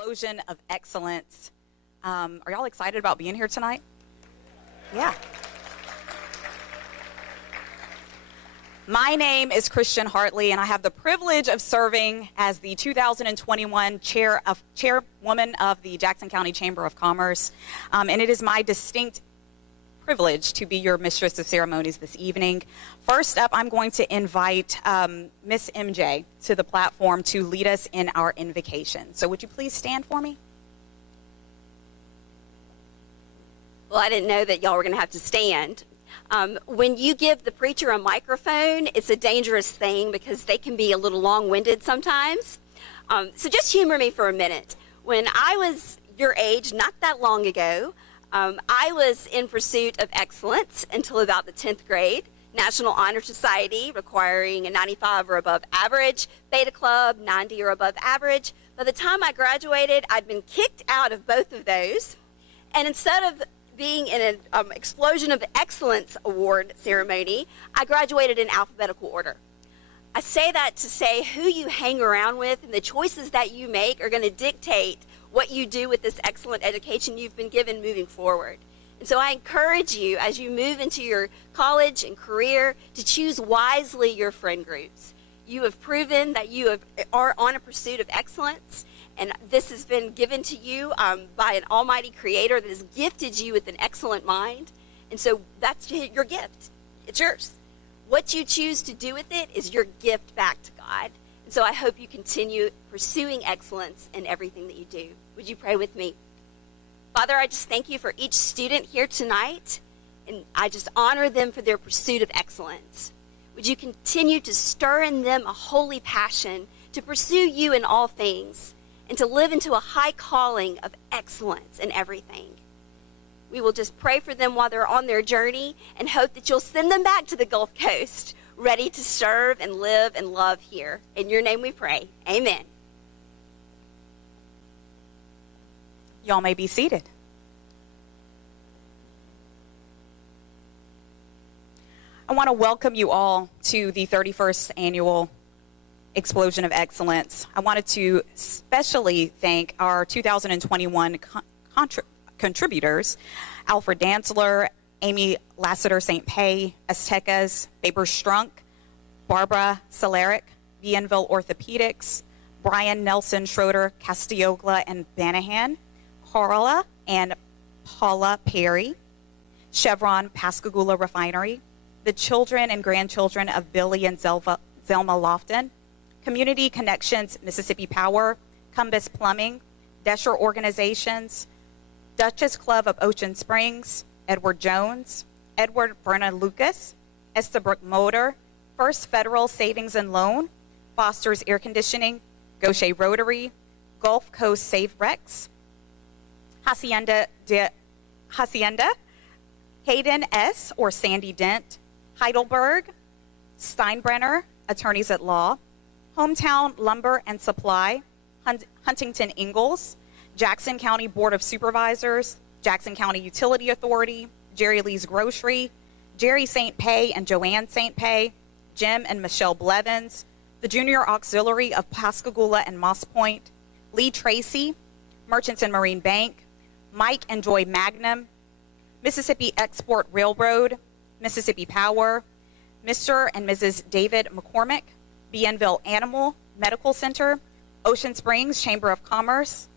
explosion of excellence. Are y'all excited about being here tonight? Yeah. My name is Christian Hartley, and I have the privilege of serving as the 2021 chairwoman of the Jackson County Chamber of Commerce. And it is my distinct privilege to be your mistress of ceremonies this evening. First up, I'm going to invite Miss MJ to the platform to lead us in our invocation. So would you please stand for me? Well, I didn't know that y'all were going to have to stand. When you give the preacher a microphone, it's a dangerous thing because they can be a little long-winded sometimes. So just humor me for a minute. When I was your age, not that long ago, I was in pursuit of excellence until about the 10th grade. National Honor Society requiring a 95 or above average, Beta Club 90 or above average. By the time I graduated, I'd been kicked out of both of those. And instead of being in an Explosion of Excellence award ceremony, I graduated in alphabetical order. I say that to say who you hang around with and the choices that you make are going to dictate what you do with this excellent education you've been given moving forward. And so I encourage you as you move into your college and career to choose wisely your friend groups. You have proven that you are on a pursuit of excellence, and this has been given to you by an almighty creator that has gifted you with an excellent mind. And so that's your gift. It's yours. What you choose to do with it is your gift back to God. And so I hope you continue pursuing excellence in everything that you do. Would you pray with me? Father, I just thank you for each student here tonight, and I just honor them for their pursuit of excellence. Would you continue to stir in them a holy passion to pursue you in all things and to live into a high calling of excellence in everything? We will just pray for them while they're on their journey and hope that you'll send them back to the Gulf Coast ready to serve and live and love here. In your name we pray. Amen. Y'all may be seated. I want to welcome you all to the 31st Annual Explosion of Excellence. I wanted to especially thank our 2021 contributors, Alfred Dantzler, Amy Lassiter St. Pay, Aztecas, Baber Strunk, Barbara Solaric, Bienville Orthopedics, Brian Nelson Schroeder, Castiogla and Banahan, Carla and Paula Perry, Chevron Pascagoula Refinery, the children and grandchildren of Billy and Zelma Lofton, Community Connections Mississippi Power, Cumbus Plumbing, Desher Organizations, Duchess Club of Ocean Springs, Edward Jones, Edward Verna Lucas, Estabrook Motor, First Federal Savings and Loan, Foster's Air Conditioning, Gaucher Rotary, Gulf Coast Save Rex, Hacienda, Hayden S. or Sandy Dent, Heidelberg, Steinbrenner, Attorneys at Law, Hometown Lumber and Supply, Huntington Ingalls, Jackson County Board of Supervisors, Jackson County Utility Authority, Jerry Lee's Grocery, Jerry St. Pay and Joanne St. Pay, Jim and Michelle Blevins, the Junior Auxiliary of Pascagoula and Moss Point, Lee Tracy, Merchants and Marine Bank, Mike and Joy Magnum, Mississippi Export Railroad, Mississippi Power, Mr. and Mrs. David McCormick, Bienville Animal Medical Center, Ocean Springs Chamber of Commerce,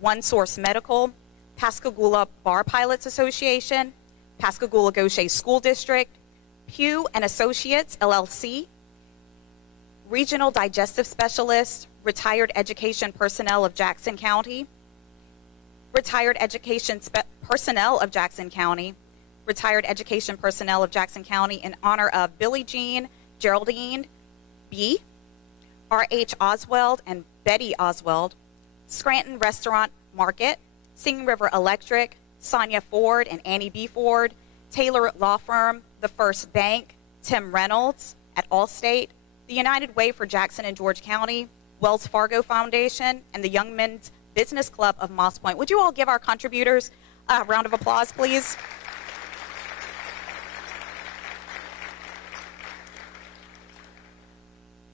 One Source Medical, Pascagoula Bar Pilots Association, Pascagoula Gaucher School District, Pew and Associates, LLC, Regional Digestive Specialist, Retired Education Personnel of Jackson County, Retired Education Personnel of Jackson County, Retired Education Personnel of Jackson County in honor of Billie Jean Geraldine B., R.H. Oswald and Betty Oswald, Scranton Restaurant Market, Singing River Electric, Sonia Ford and Annie B. Ford, Taylor Law Firm, The First Bank, Tim Reynolds at Allstate, the United Way for Jackson and George County, Wells Fargo Foundation, and the Young Men's Business Club of Moss Point. Would you all give our contributors a round of applause, please?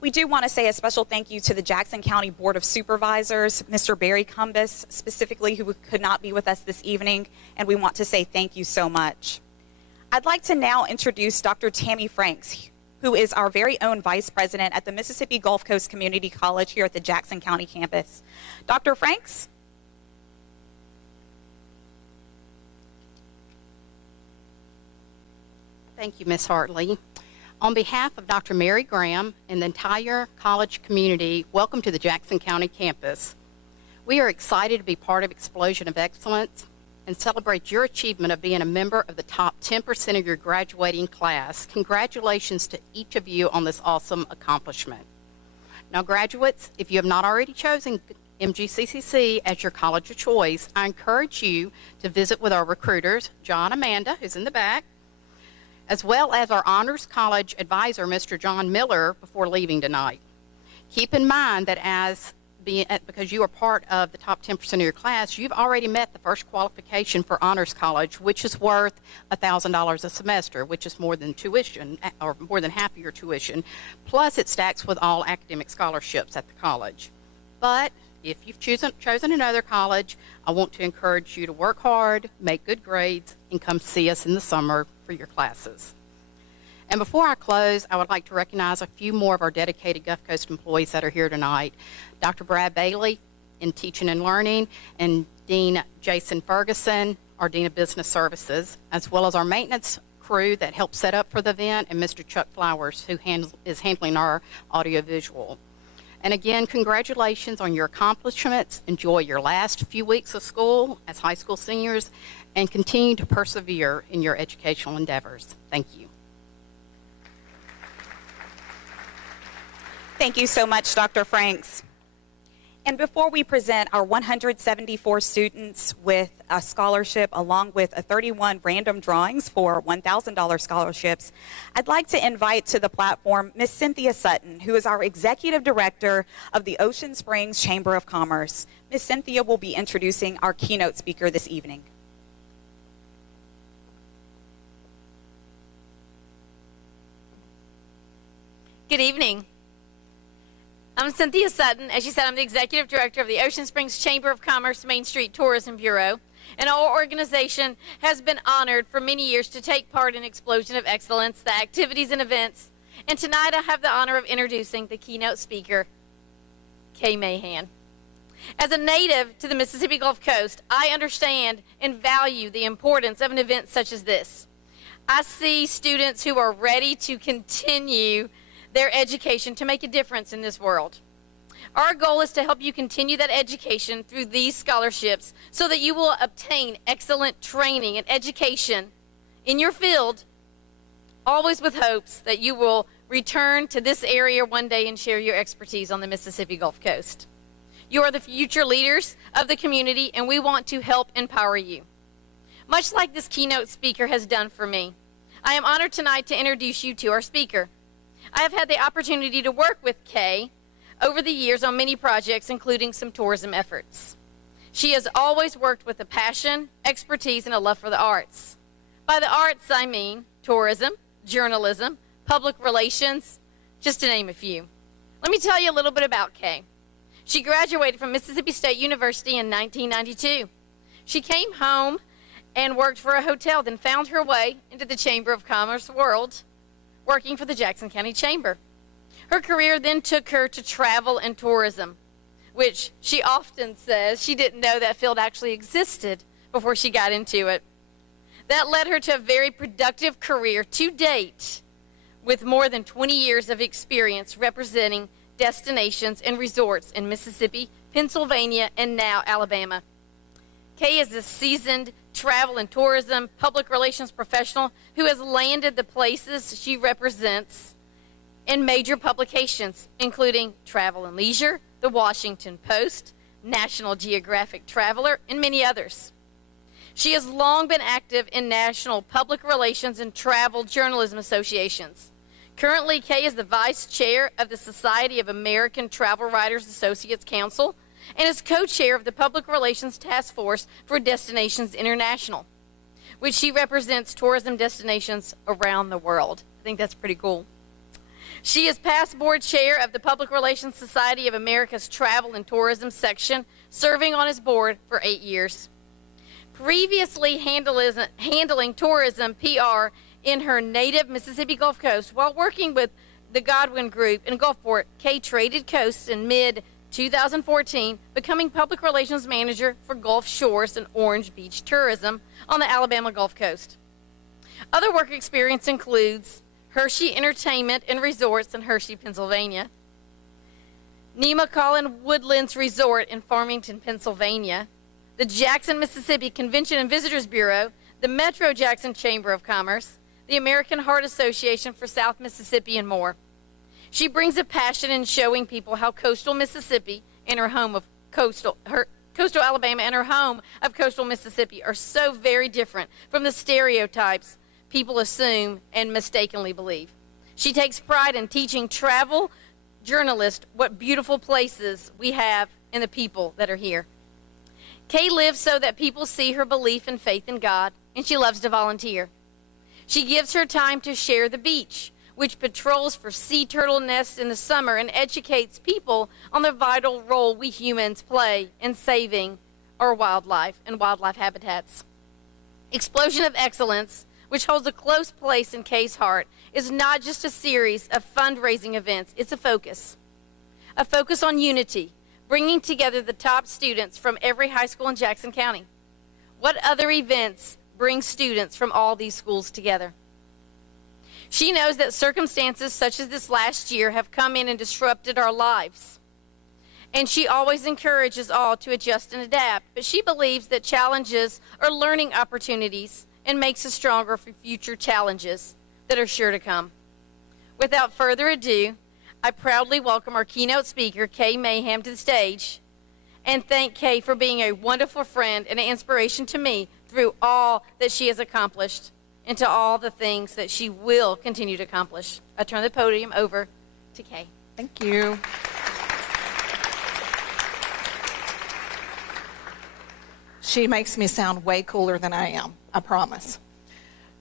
We do want to say a special thank you to the Jackson County Board of Supervisors, Mr. Barry Cumbus specifically, who could not be with us this evening, and we want to say thank you so much. I'd like to now introduce Dr. Tammy Franks, who is our very own Vice President at the Mississippi Gulf Coast Community College here at the Jackson County campus. Dr. Franks? Thank you, Ms. Hartley. On behalf of Dr. Mary Graham and the entire college community, welcome to the Jackson County campus. We are excited to be part of Explosion of Excellence and celebrate your achievement of being a member of the top 10% of your graduating class. Congratulations to each of you on this awesome accomplishment. Now, graduates, if you have not already chosen MGCCC as your college of choice, I encourage you to visit with our recruiters, John and Amanda, who's in the back, as well as our Honors College advisor, Mr. John Miller, before leaving tonight. Keep in mind that because you are part of the top 10% of your class, you've already met the first qualification for Honors College, which is worth $1,000 a semester, which is more than tuition, or more than half of your tuition. Plus, it stacks with all academic scholarships at the college. But if you've chosen another college, I want to encourage you to work hard, make good grades, and come see us in the summer for your classes. And before I close, I would like to recognize a few more of our dedicated Gulf Coast employees that are here tonight. Dr. Brad Bailey in Teaching and Learning, and Dean Jason Ferguson, our Dean of Business Services, as well as our maintenance crew that helped set up for the event, and Mr. Chuck Flowers, who is handling our audiovisual. And again, congratulations on your accomplishments. Enjoy your last few weeks of school as high school seniors, and continue to persevere in your educational endeavors. Thank you. Thank you so much, Dr. Franks. And before we present our 174 students with a scholarship along with 31 random drawings for $1,000 scholarships, I'd like to invite to the platform Ms. Cynthia Sutton, who is our Executive Director of the Ocean Springs Chamber of Commerce. Ms. Cynthia will be introducing our keynote speaker this evening. Good evening. I'm Cynthia Sutton. As you said, I'm the Executive Director of the Ocean Springs Chamber of Commerce Main Street Tourism Bureau, and our organization has been honored for many years to take part in Explosion of Excellence, the activities and events, and tonight I have the honor of introducing the keynote speaker, Kay Mahan. As a native to the Mississippi Gulf Coast, I understand and value the importance of an event such as this. I see students who are ready to continue their education to make a difference in this world. Our goal is to help you continue that education through these scholarships so that you will obtain excellent training and education in your field, always with hopes that you will return to this area one day and share your expertise on the Mississippi Gulf Coast. You are the future leaders of the community, and we want to help empower you. Much like this keynote speaker has done for me, I am honored tonight to introduce you to our speaker. I have had the opportunity to work with Kay over the years on many projects, including some tourism efforts. She has always worked with a passion, expertise, and a love for the arts. By the arts, I mean tourism, journalism, public relations, just to name a few. Let me tell you a little bit about Kay. She graduated from Mississippi State University in 1992. She came home and worked for a hotel, then found her way into the Chamber of Commerce world, working for the Jackson County Chamber. Her career then took her to travel and tourism, which she often says she didn't know that field actually existed before she got into it. That led her to a very productive career to date, with more than 20 years of experience representing destinations and resorts in Mississippi, Pennsylvania, and now Alabama. Kay is a seasoned travel and tourism public relations professional who has landed the places she represents in major publications, including Travel and Leisure, The Washington Post, National Geographic Traveler, and many others. She has long been active in national public relations and travel journalism associations. Currently, Kay is the vice chair of the Society of American Travel Writers Associates Council and is co-chair of the Public Relations Task Force for Destinations International, which she represents tourism destinations around the world. I think that's pretty cool. She is past board chair of the Public Relations Society of America's Travel and Tourism section, serving on its board for 8 years. Previously handling tourism PR in her native Mississippi Gulf Coast while working with the Godwin Group in Gulfport, Kay traded coasts in mid-2014, becoming Public Relations Manager for Gulf Shores and Orange Beach Tourism on the Alabama Gulf Coast. Other work experience includes Hershey Entertainment and Resorts in Hershey, Pennsylvania, Nemacolin Woodlands Resort in Farmington, Pennsylvania, the Jackson, Mississippi Convention and Visitors Bureau, the Metro Jackson Chamber of Commerce, the American Heart Association for South Mississippi, and more. She brings a passion in showing people how coastal Mississippi and her home of coastal Alabama and her home of coastal Mississippi are so very different from the stereotypes people assume and mistakenly believe. She takes pride in teaching travel journalists what beautiful places we have and the people that are here. Kay lives so that people see her belief and faith in God, and she loves to volunteer. She gives her time to share the beach, which patrols for sea turtle nests in the summer and educates people on the vital role we humans play in saving our wildlife and wildlife habitats. Explosion of Excellence, which holds a close place in Kay's heart, is not just a series of fundraising events, it's a focus on unity, bringing together the top students from every high school in Jackson County. What other events bring students from all these schools together? She knows that circumstances such as this last year have come in and disrupted our lives. And she always encourages all to adjust and adapt. But she believes that challenges are learning opportunities and makes us stronger for future challenges that are sure to come. Without further ado, I proudly welcome our keynote speaker, Kay Mayhem, to the stage, and thank Kay for being a wonderful friend and an inspiration to me through all that she has accomplished and to all the things that she will continue to accomplish. I turn the podium over to Kay. Thank you. She makes me sound way cooler than I am, I promise.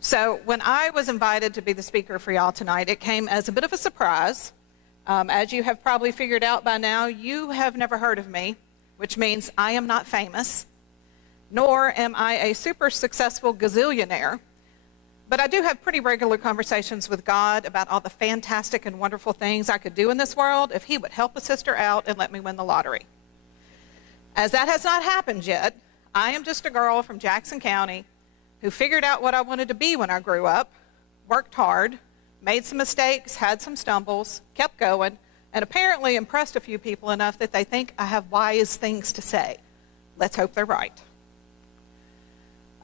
So when I was invited to be the speaker for y'all tonight, it came as a bit of a surprise. As you have probably figured out by now, you have never heard of me, which means I am not famous, nor am I a super successful gazillionaire. But I do have pretty regular conversations with God about all the fantastic and wonderful things I could do in this world if He would help a sister out and let me win the lottery. As that has not happened yet, I am just a girl from Jackson County who figured out what I wanted to be when I grew up, worked hard, made some mistakes, had some stumbles, kept going, and apparently impressed a few people enough that they think I have wise things to say. Let's hope they're right.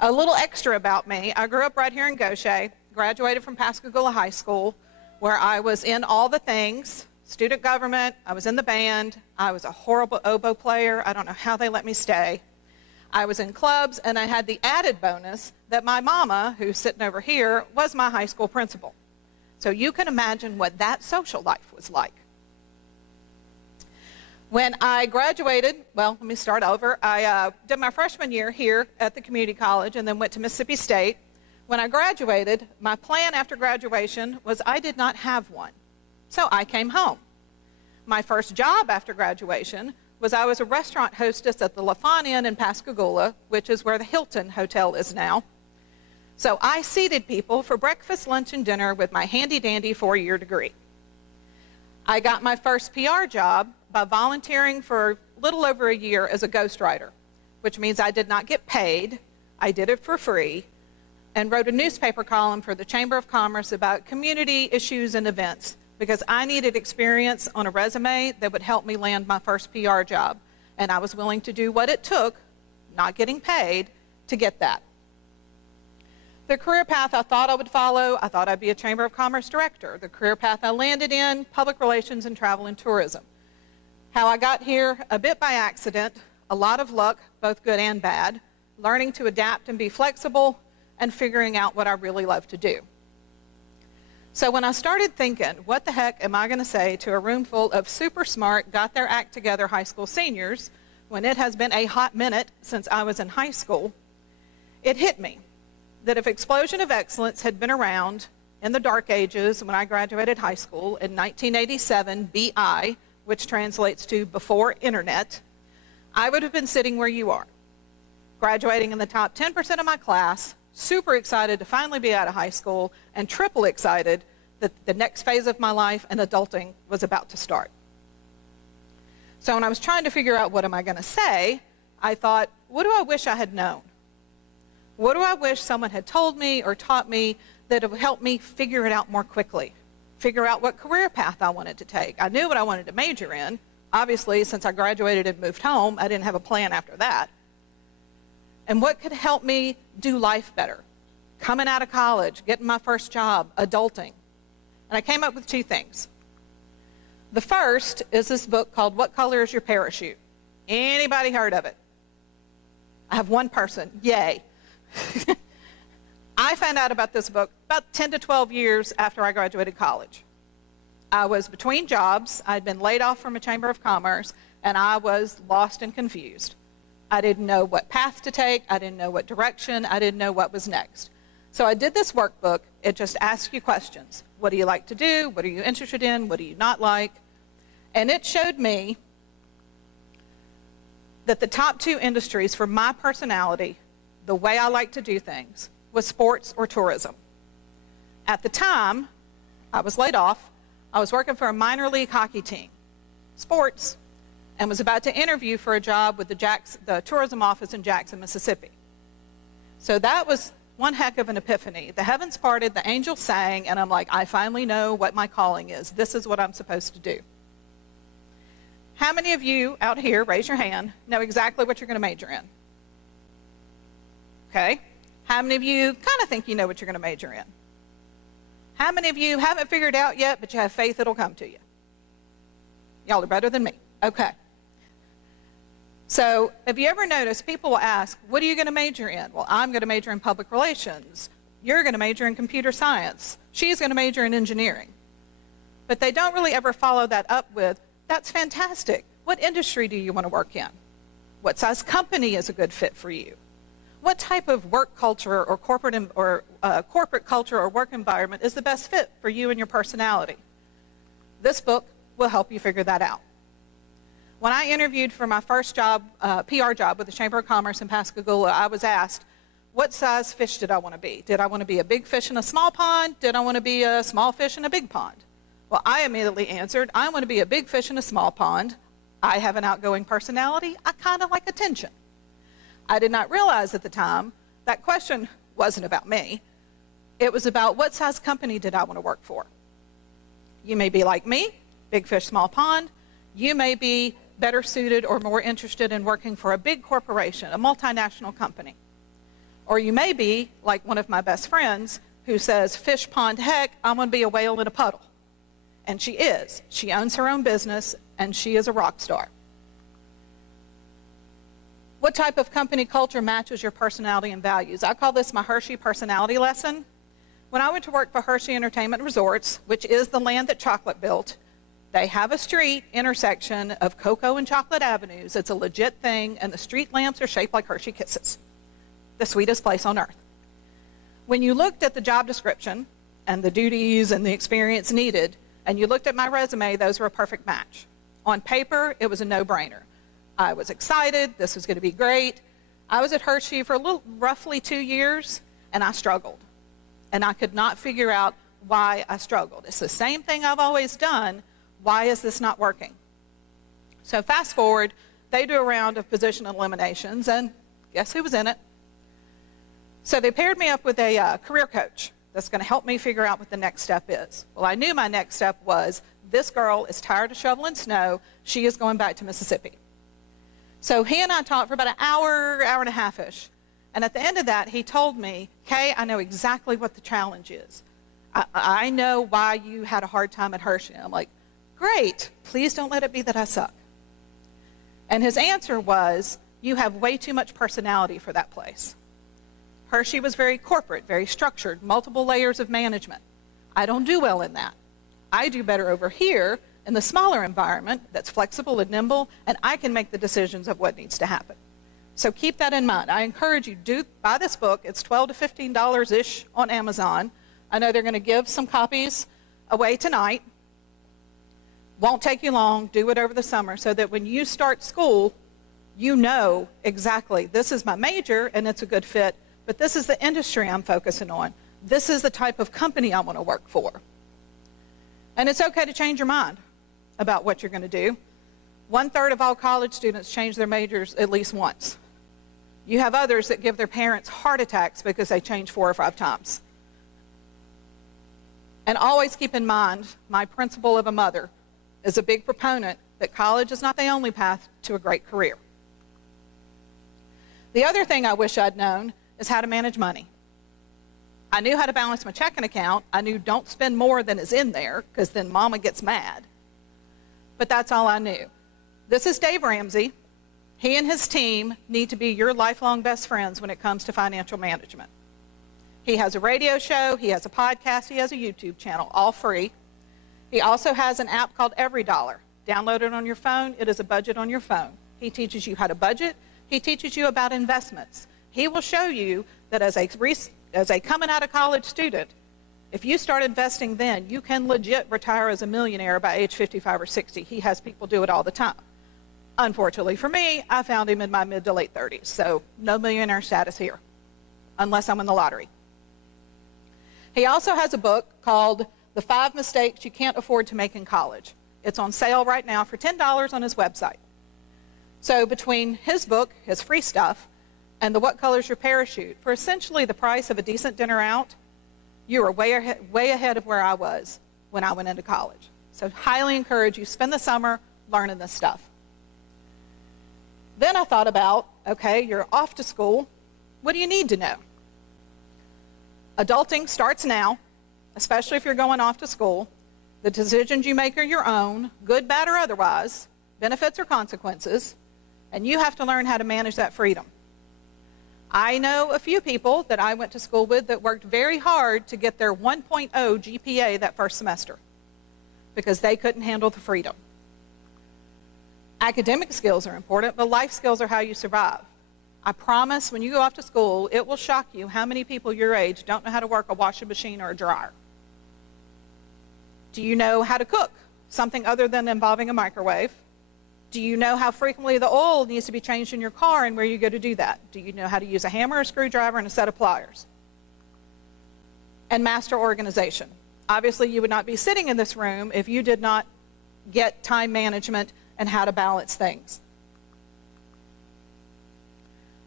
A little extra about me, I grew up right here in Goshen, graduated from Pascagoula High School, where I was in all the things, student government, I was in the band, I was a horrible oboe player, I don't know how they let me stay. I was in clubs, and I had the added bonus that my mama, who's sitting over here, was my high school principal. So you can imagine what that social life was like. When I graduated, well, let me start over. I did my freshman year here at the community college and then went to Mississippi State. When I graduated, my plan after graduation was I did not have one. So I came home. My first job after graduation was I was a restaurant hostess at the LaFawn Inn in Pascagoula, which is where the Hilton Hotel is now. So I seated people for breakfast, lunch, and dinner with my handy-dandy 4-year degree. I got my first PR job by volunteering for a little over a year as a ghostwriter, which means I did not get paid. I did it for free and wrote a newspaper column for the Chamber of Commerce about community issues and events because I needed experience on a resume that would help me land my first PR job. And I was willing to do what it took, not getting paid, to get that. The career path I thought I would follow, I thought I'd be a Chamber of Commerce director. The career path I landed in, public relations and travel and tourism. How I got here, a bit by accident, a lot of luck, both good and bad, learning to adapt and be flexible, and figuring out what I really love to do. So when I started thinking, what the heck am I going to say to a room full of super smart, got their act together high school seniors, when it has been a hot minute since I was in high school, it hit me that if Explosion of Excellence had been around in the dark ages when I graduated high school in 1987, BI, which translates to before internet, I would have been sitting where you are, graduating in the top 10% of my class, super excited to finally be out of high school, and triple excited that the next phase of my life and adulting was about to start. So when I was trying to figure out what am I going to say, I thought, what do I wish I had known? What do I wish someone had told me or taught me that would help me figure it out more quickly, figure out what career path I wanted to take? I knew what I wanted to major in. Obviously, since I graduated and moved home, I didn't have a plan after that. And what could help me do life better? Coming out of college, getting my first job, adulting. And I came up with two things. The first is this book called What Color is Your Parachute? Anybody heard of it? I have one person. Yay. I found out about this book about 10 to 12 years after I graduated college. I was between jobs. I'd been laid off from a Chamber of Commerce, and I was lost and confused. I didn't know what path to take. I didn't know what direction. I didn't know what was next. So I did this workbook. It just asks you questions. What do you like to do? What are you interested in? What do you not like? And it showed me that the top two industries for my personality, the way I like to do things, was sports or tourism. At the time, I was laid off. I was working for a minor league hockey team, sports, and was about to interview for a job with the tourism office in Jackson, Mississippi. So that was one heck of an epiphany. The heavens parted, the angels sang, and I'm like, I finally know what my calling is. This is what I'm supposed to do. How many of you out here, raise your hand, know exactly what you're going to major in? Okay. How many of you kind of think you know what you're going to major in? How many of you haven't figured it out yet, but you have faith it'll come to you? Y'all are better than me. Okay. So have you ever noticed people will ask, what are you going to major in? Well, I'm going to major in public relations. You're going to major in computer science. She's going to major in engineering. But they don't really ever follow that up with, that's fantastic. What industry do you want to work in? What size company is a good fit for you? What type of work culture or corporate culture or work environment is the best fit for you and your personality? This book will help you figure that out. When I interviewed for my first job, PR job with the Chamber of Commerce in Pascagoula, I was asked, what size fish did I want to be? Did I want to be a big fish in a small pond? Did I want to be a small fish in a big pond? Well, I immediately answered, I want to be a big fish in a small pond. I have an outgoing personality. I kind of like attention. I did not realize at the time that question wasn't about me. It was about what size company did I want to work for. You may be like me, big fish, small pond. You may be better suited or more interested in working for a big corporation, a multinational company. Or you may be like one of my best friends who says, fish pond heck, I'm going to be a whale in a puddle. And she is. She owns her own business, and she is a rock star. What type of company culture matches your personality and values? I call this my Hershey personality lesson. When I went to work for Hershey Entertainment Resorts, which is the land that chocolate built, they have a street intersection of Cocoa and Chocolate Avenues. It's a legit thing, and the street lamps are shaped like Hershey Kisses. The sweetest place on earth. When you looked at the job description and the duties and the experience needed, and you looked at my resume, those were a perfect match. On paper, it was a no-brainer. I was excited. This was going to be great. I was at Hershey for roughly 2 years, and I struggled. And I could not figure out why I struggled. It's the same thing I've always done. Why is this not working? So fast forward, they do a round of position eliminations, and guess who was in it? So they paired me up with a career coach that's going to help me figure out what the next step is. Well, I knew my next step was, this girl is tired of shoveling snow. She is going back to Mississippi. So he and I talked for about an hour, hour and a half-ish. And at the end of that, he told me, Kay, I know exactly what the challenge is. I know why you had a hard time at Hershey. I'm like, great. Please don't let it be that I suck. And his answer was, you have way too much personality for that place. Hershey was very corporate, very structured, multiple layers of management. I don't do well in that. I do better over here in the smaller environment that's flexible and nimble, and I can make the decisions of what needs to happen. So keep that in mind. I encourage you, buy this book. It's $12 to $15-ish on Amazon. I know they're going to give some copies away tonight. Won't take you long. Do it over the summer so that when you start school, you know exactly, this is my major and it's a good fit, but this is the industry I'm focusing on. This is the type of company I want to work for. And it's okay to change your mind about what you're going to do. 1/3 of all college students change their majors at least once. You have others that give their parents heart attacks because they change 4 or 5 times. And always keep in mind, my principal of a mother is a big proponent that college is not the only path to a great career. The other thing I wish I'd known is how to manage money. I knew how to balance my checking account. I knew don't spend more than is in there because then mama gets mad. But that's all I knew. This is Dave Ramsey. He and his team need to be your lifelong best friends when it comes to financial management. He has a radio show, he has a podcast, he has a YouTube channel, all free. He also has an app called Every Dollar. Download it on your phone. It is a budget on your phone. He teaches you how to budget. He teaches you about investments. He will show you that as a coming out of college student, if you start investing then, you can legit retire as a millionaire by age 55 or 60. He has people do it all the time. Unfortunately for me, I found him in my mid to late 30s, so no millionaire status here, unless I'm in the lottery. He also has a book called The 5 Mistakes You Can't Afford to Make in College. It's on sale right now for $10 on his website. So between his book, his free stuff, and the What Color's Your Parachute, for essentially the price of a decent dinner out, you are way ahead of where I was when I went into college. So highly encourage you, spend the summer learning this stuff. Then I thought about, okay, you're off to school. What do you need to know? Adulting starts now, especially if you're going off to school. The decisions you make are your own, good, bad, or otherwise, benefits or consequences, and you have to learn how to manage that freedom. I know a few people that I went to school with that worked very hard to get their 1.0 GPA that first semester because they couldn't handle the freedom. Academic skills are important, but life skills are how you survive. I promise when you go off to school, it will shock you how many people your age don't know how to work a washing machine or a dryer. Do you know how to cook? Something other than involving a microwave. Do you know how frequently the oil needs to be changed in your car and where you go to do that? Do you know how to use a hammer, a screwdriver, and a set of pliers? And master organization. Obviously, you would not be sitting in this room if you did not get time management and how to balance things.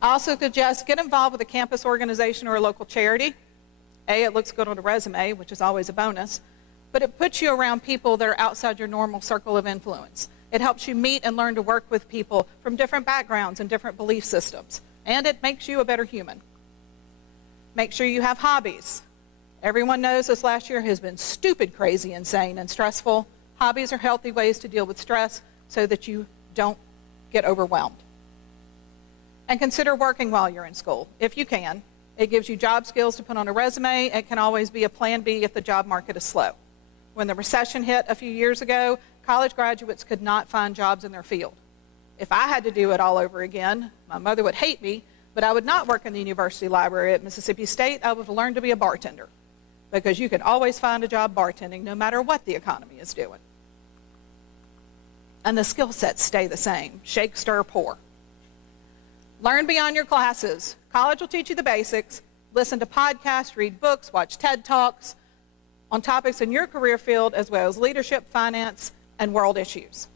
I also suggest get involved with a campus organization or a local charity. It looks good on a resume, which is always a bonus, but it puts you around people that are outside your normal circle of influence. It helps you meet and learn to work with people from different backgrounds and different belief systems, and it makes you a better human. Make sure you have hobbies. Everyone knows this last year has been stupid, crazy, insane, and stressful. Hobbies are healthy ways to deal with stress so that you don't get overwhelmed. And consider working while you're in school, if you can. It gives you job skills to put on a resume. It can always be a plan B if the job market is slow. When the recession hit a few years ago, college graduates could not find jobs in their field. If I had to do it all over again, my mother would hate me, but I would not work in the university library at Mississippi State. I would have learned to be a bartender because you can always find a job bartending no matter what the economy is doing. And the skill sets stay the same. Shake, stir, pour. Learn beyond your classes. College will teach you the basics. Listen to podcasts, read books, watch TED Talks on topics in your career field as well as leadership, finance, and world issues.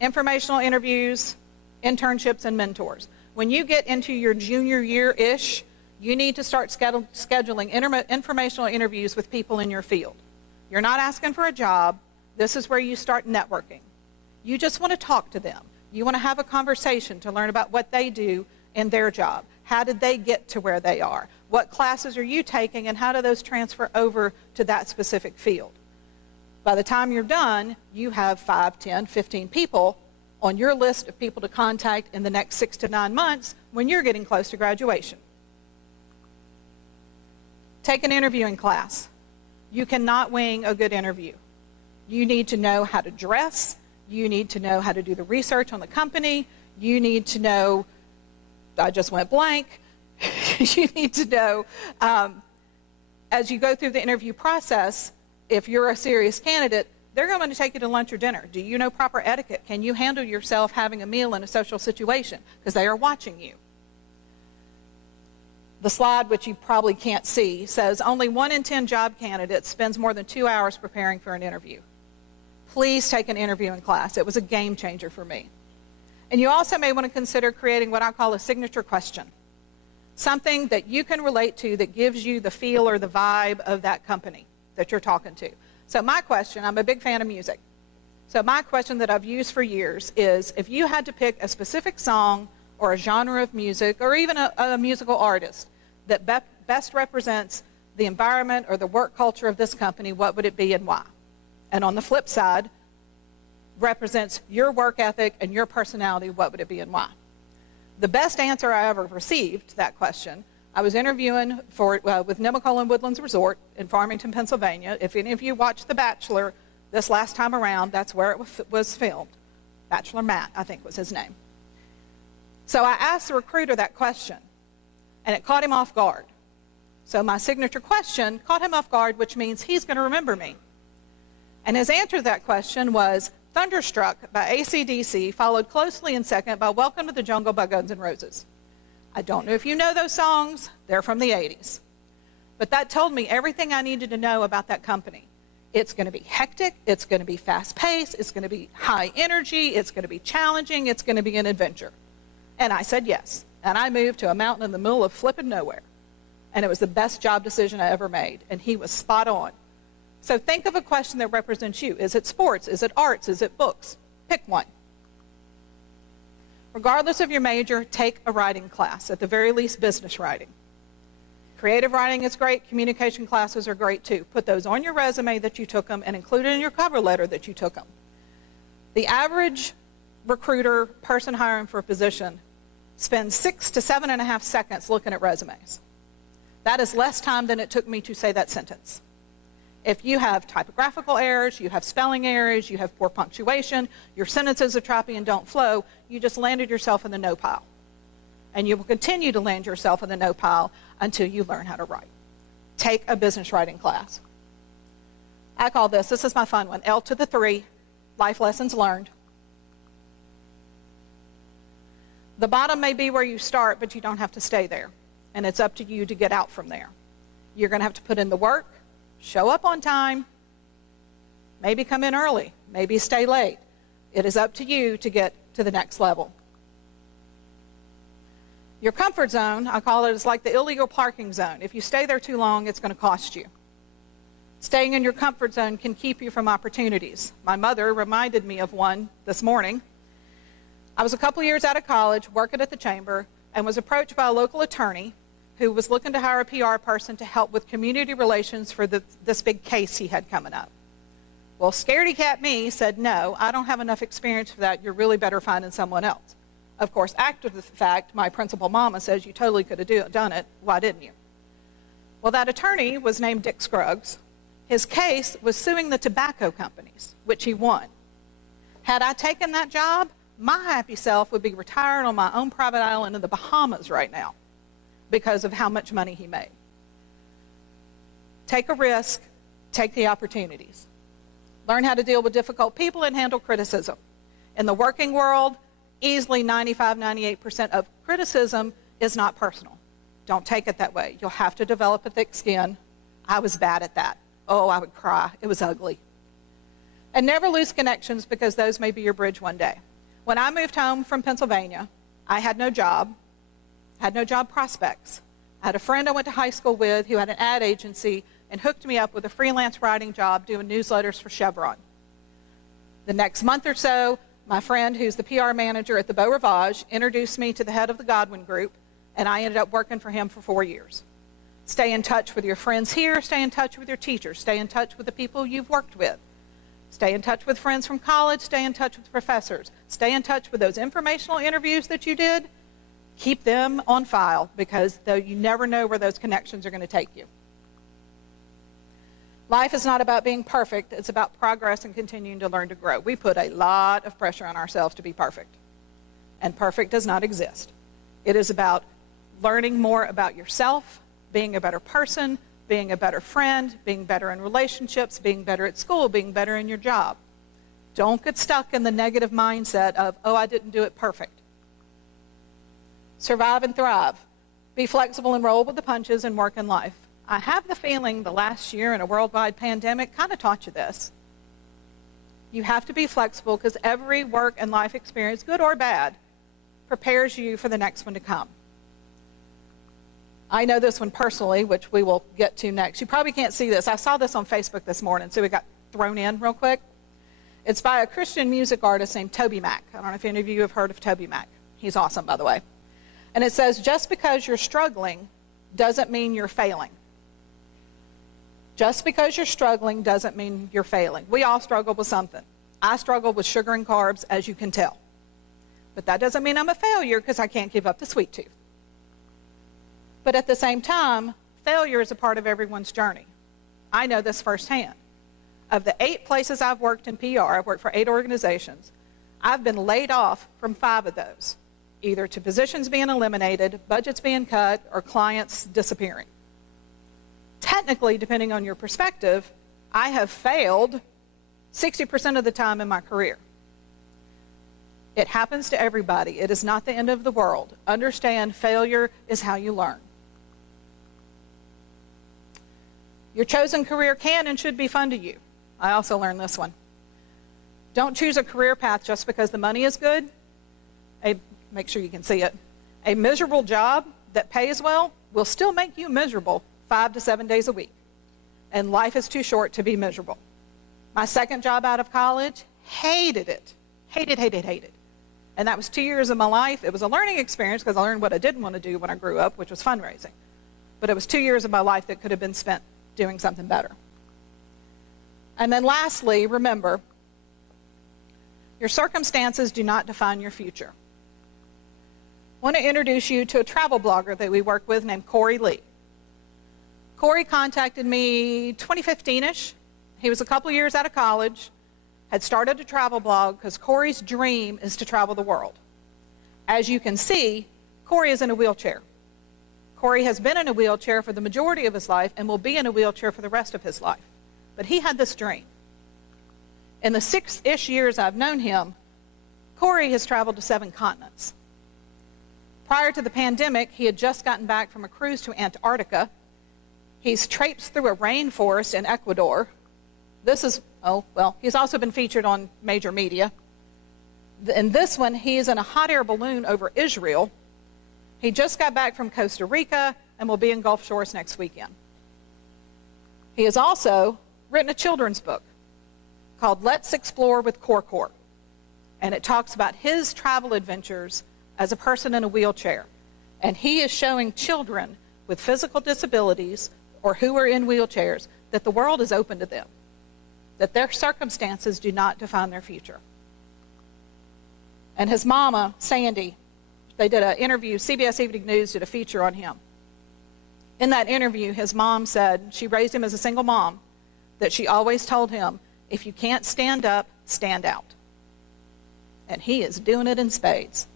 Informational interviews, internships, and mentors. When you get into your junior year-ish, you need to start scheduling informational interviews with people in your field. You're not asking for a job. This is where you start networking. You just want to talk to them. You want to have a conversation to learn about what they do in their job. How did they get to where they are? What classes are you taking, and how do those transfer over to that specific field? By the time you're done, you have 5, 10, 15 people on your list of people to contact in the next 6 to 9 months when you're getting close to graduation. Take an interviewing class. You cannot wing a good interview. You need to know how to dress. You need to know how to do the research on the company. You need to know, I just went blank. You need to know as you go through the interview process, if you're a serious candidate, they're going to take you to lunch or dinner. Do you know proper etiquette? Can you handle yourself having a meal in a social situation? Because they are watching you. The slide, which you probably can't see, says only 1 in 10 job candidates spends more than 2 hours preparing for an interview. Please take an interviewing class. It was a game changer for me. And you also may want to consider creating what I call a signature question. Something that you can relate to that gives you the feel or the vibe of that company that you're talking to. So my question, I'm a big fan of music. So my question that I've used for years is, if you had to pick a specific song or a genre of music or even a musical artist that best represents the environment or the work culture of this company, what would it be and why? And on the flip side, represents your work ethic and your personality, what would it be and why? The best answer I ever received to that question, I was interviewing with Nemacolin Woodlands Resort in Farmington, Pennsylvania. If any of you watched The Bachelor this last time around, that's where it was filmed. Bachelor Matt, I think was his name. So I asked the recruiter that question, and it caught him off guard. So my signature question caught him off guard, which means he's going to remember me. And his answer to that question was Thunderstruck by AC/DC, followed closely in second by Welcome to the Jungle by Guns N' Roses. I don't know if you know those songs. They're from the 80s. But that told me everything I needed to know about that company. It's going to be hectic. It's going to be fast-paced. It's going to be high energy. It's going to be challenging. It's going to be an adventure. And I said yes. And I moved to a mountain in the middle of flipping nowhere. And it was the best job decision I ever made. And he was spot on. So think of a question that represents you. Is it sports? Is it arts? Is it books? Pick one. Regardless of your major, take a writing class, at the very least business writing. Creative writing is great. Communication classes are great too. Put those on your resume that you took them and include it in your cover letter that you took them. The average recruiter, person hiring for a position, spends 6 to 7.5 seconds looking at resumes. That is less time than it took me to say that sentence. If you have typographical errors, you have spelling errors, you have poor punctuation, your sentences are choppy and don't flow, you just landed yourself in the no pile. And you will continue to land yourself in the no pile until you learn how to write. Take a business writing class. I call this is my fun one, L to the 3, life lessons learned. The bottom may be where you start, but you don't have to stay there. And it's up to you to get out from there. You're going to have to put in the work, show up on time, maybe come in early, maybe stay late. It is up to you to get to the next level. Your comfort zone, I call it, is like the illegal parking zone. If you stay there too long, it's going to cost you. Staying in your comfort zone can keep you from opportunities. My mother reminded me of one this morning. I was a couple years out of college, working at the chamber, and was approached by a local attorney who was looking to hire a PR person to help with community relations for this big case he had coming up. Well, scaredy cat me said, no, I don't have enough experience for that. You're really better finding someone else. Of course, after the fact, my principal mama says, you totally could have done it. Why didn't you? Well, that attorney was named Dick Scruggs. His case was suing the tobacco companies, which he won. Had I taken that job, my happy self would be retired on my own private island in the Bahamas right now because of how much money he made. Take a risk, take the opportunities. Learn how to deal with difficult people and handle criticism. In the working world, easily 95, 98% of criticism is not personal. Don't take it that way. You'll have to develop a thick skin. I was bad at that. Oh, I would cry. It was ugly. And never lose connections because those may be your bridge one day. When I moved home from Pennsylvania, I had no job prospects. I had a friend I went to high school with who had an ad agency and hooked me up with a freelance writing job doing newsletters for Chevron. The next month or so, my friend, who's the PR manager at the Beau Rivage, introduced me to the head of the Godwin Group, and I ended up working for him for 4 years. Stay in touch with your friends here. Stay in touch with your teachers. Stay in touch with the people you've worked with. Stay in touch with friends from college. Stay in touch with professors. Stay in touch with those informational interviews that you did. Keep them on file because though you never know where those connections are going to take you. Life is not about being perfect. It's about progress and continuing to learn to grow. We put a lot of pressure on ourselves to be perfect, and perfect does not exist. It is about learning more about yourself, being a better person, being a better friend, being better in relationships, being better at school, being better in your job. Don't get stuck in the negative mindset of, oh, I didn't do it perfect. Survive and thrive. Be flexible and roll with the punches and work in life. I have the feeling the last year in a worldwide pandemic kind of taught you this. You have to be flexible because every work and life experience, good or bad, prepares you for the next one to come. I know this one personally, which we will get to next. You probably can't see this. I saw this on Facebook this morning, so it got thrown in real quick. It's by a Christian music artist named Toby Mac. I don't know if any of you have heard of Toby Mac. He's awesome, by the way. And it says, just because you're struggling doesn't mean you're failing. Just because you're struggling doesn't mean you're failing. We all struggle with something. I struggle with sugar and carbs, as you can tell. But that doesn't mean I'm a failure because I can't give up the sweet tooth. But at the same time, failure is a part of everyone's journey. I know this firsthand. Of the 8 places I've worked in PR, I've worked for 8 organizations, I've been laid off from 5 of those, either to positions being eliminated, budgets being cut, or clients disappearing. Technically, depending on your perspective, I have failed 60% of the time in my career. It happens to everybody. It is not the end of the world. Understand, failure is how you learn. Your chosen career can and should be fun to you. I also learned this one. Don't choose a career path just because the money is good. Make sure you can see it. A miserable job that pays well will still make you miserable 5 to 7 days a week. And life is too short to be miserable. My second job out of college, hated it. Hated. And that was 2 years of my life. It was a learning experience because I learned what I didn't want to do when I grew up, which was fundraising. But it was 2 years of my life that could have been spent doing something better. And then lastly, remember, your circumstances do not define your future. I want to introduce you to a travel blogger that we work with named Corey Lee. Corey contacted me 2015-ish. He was a couple years out of college, had started a travel blog because Corey's dream is to travel the world. As you can see, Corey is in a wheelchair. Corey has been in a wheelchair for the majority of his life and will be in a wheelchair for the rest of his life. But he had this dream. In the 6-ish years I've known him, Corey has traveled to 7 continents. Prior to the pandemic, he had just gotten back from a cruise to Antarctica. He's traipsed through a rainforest in Ecuador. He's also been featured on major media. In this one, he is in a hot air balloon over Israel. He just got back from Costa Rica and will be in Gulf Shores next weekend. He has also written a children's book called Let's Explore with Corcor. And it talks about his travel adventures as a person in a wheelchair. And he is showing children with physical disabilities or who are in wheelchairs that the world is open to them, that their circumstances do not define their future. And his mama, Sandy, they did an interview, CBS Evening News did a feature on him. In that interview, his mom said, she raised him as a single mom, that she always told him, if you can't stand up, stand out. And he is doing it in spades.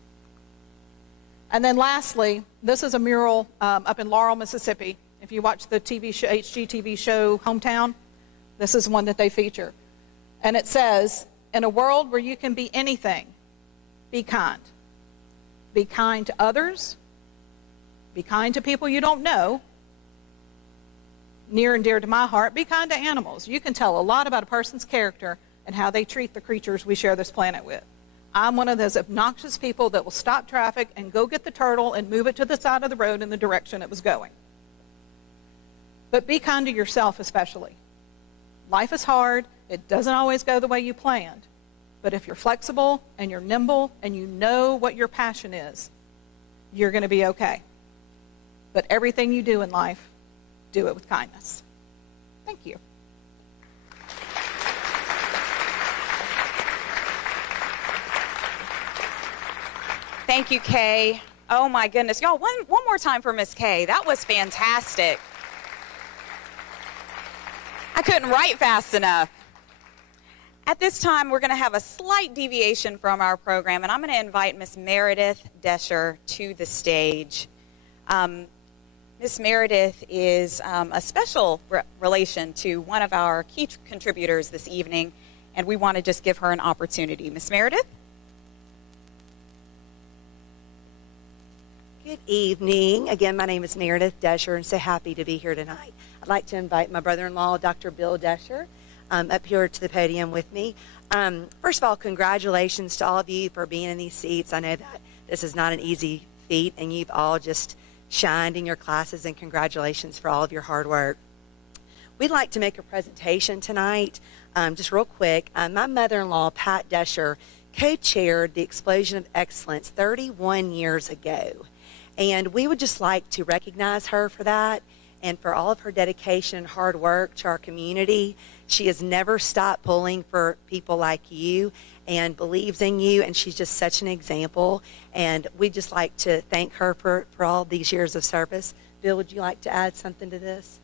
And then lastly, this is a mural up in Laurel, Mississippi. If you watch the HGTV show Hometown, this is one that they feature. And it says, in a world where you can be anything, be kind. Be kind to others. Be kind to people you don't know. Near and dear to my heart, be kind to animals. You can tell a lot about a person's character and how they treat the creatures we share this planet with. I'm one of those obnoxious people that will stop traffic and go get the turtle and move it to the side of the road in the direction it was going. But be kind to yourself especially. Life is hard. It doesn't always go the way you planned. But if you're flexible and you're nimble and you know what your passion is, you're going to be okay. But everything you do in life, do it with kindness. Thank you. Thank you, Kay. Oh my goodness. Y'all, one more time for Miss Kay. That was fantastic. I couldn't write fast enough. At this time, we're going to have a slight deviation from our program, and I'm going to invite Miss Meredith Desher to the stage. Miss Meredith is a special relation to one of our key contributors this evening, and we want to just give her an opportunity. Miss Meredith? Good evening. Again, my name is Meredith Desher, and so happy to be here tonight. I'd like to invite my brother-in-law, Dr. Bill Desher, up here to the podium with me. First of all, congratulations to all of you for being in these seats. I know that this is not an easy feat, and you've all just shined in your classes, and congratulations for all of your hard work. We'd like to make a presentation tonight, just real quick. My mother-in-law, Pat Desher, co-chaired the Explosion of Excellence 31 years ago, and we would just like to recognize her for that and for all of her dedication and hard work to our community. She has never stopped pulling for people like you and believes in you, and she's just such an example, and we'd just like to thank her for all these years of service. Bill, would you like to add something to this?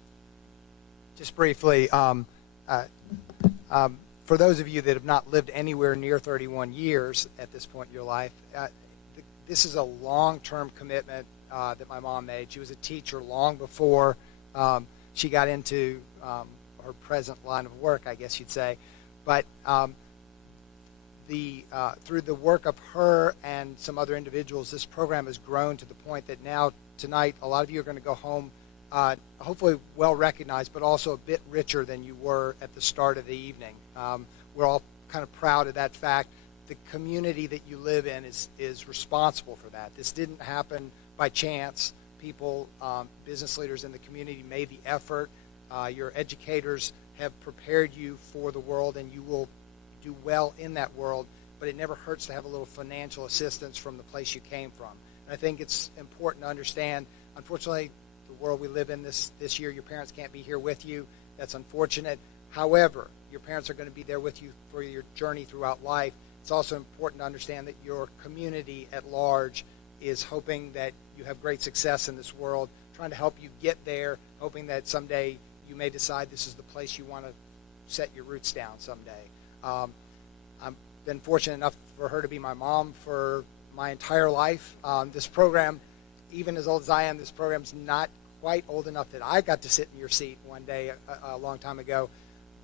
Just briefly, for those of you that have not lived anywhere near 31 years at this point in your life, this is a long-term commitment that my mom made. She was a teacher long before she got into her present line of work, I guess you'd say. But through the work of her and some other individuals, this program has grown to the point that now, tonight, a lot of you are going to go home hopefully well recognized, but also a bit richer than you were at the start of the evening. We're all kind of proud of that fact. The community that you live in is responsible for that. This didn't happen by chance. People, business leaders in the community made the effort. Your educators have prepared you for the world, and you will do well in that world, but it never hurts to have a little financial assistance from the place you came from. And I think it's important to understand, unfortunately, the world we live in this year, your parents can't be here with you. That's unfortunate. However, your parents are going to be there with you for your journey throughout life. It's also important to understand that your community at large is hoping that you have great success in this world, trying to help you get there, hoping that someday you may decide this is the place you want to set your roots down someday. I've been fortunate enough for her to be my mom for my entire life. This program, even as old as I am, this program's not quite old enough that I got to sit in your seat one day a long time ago.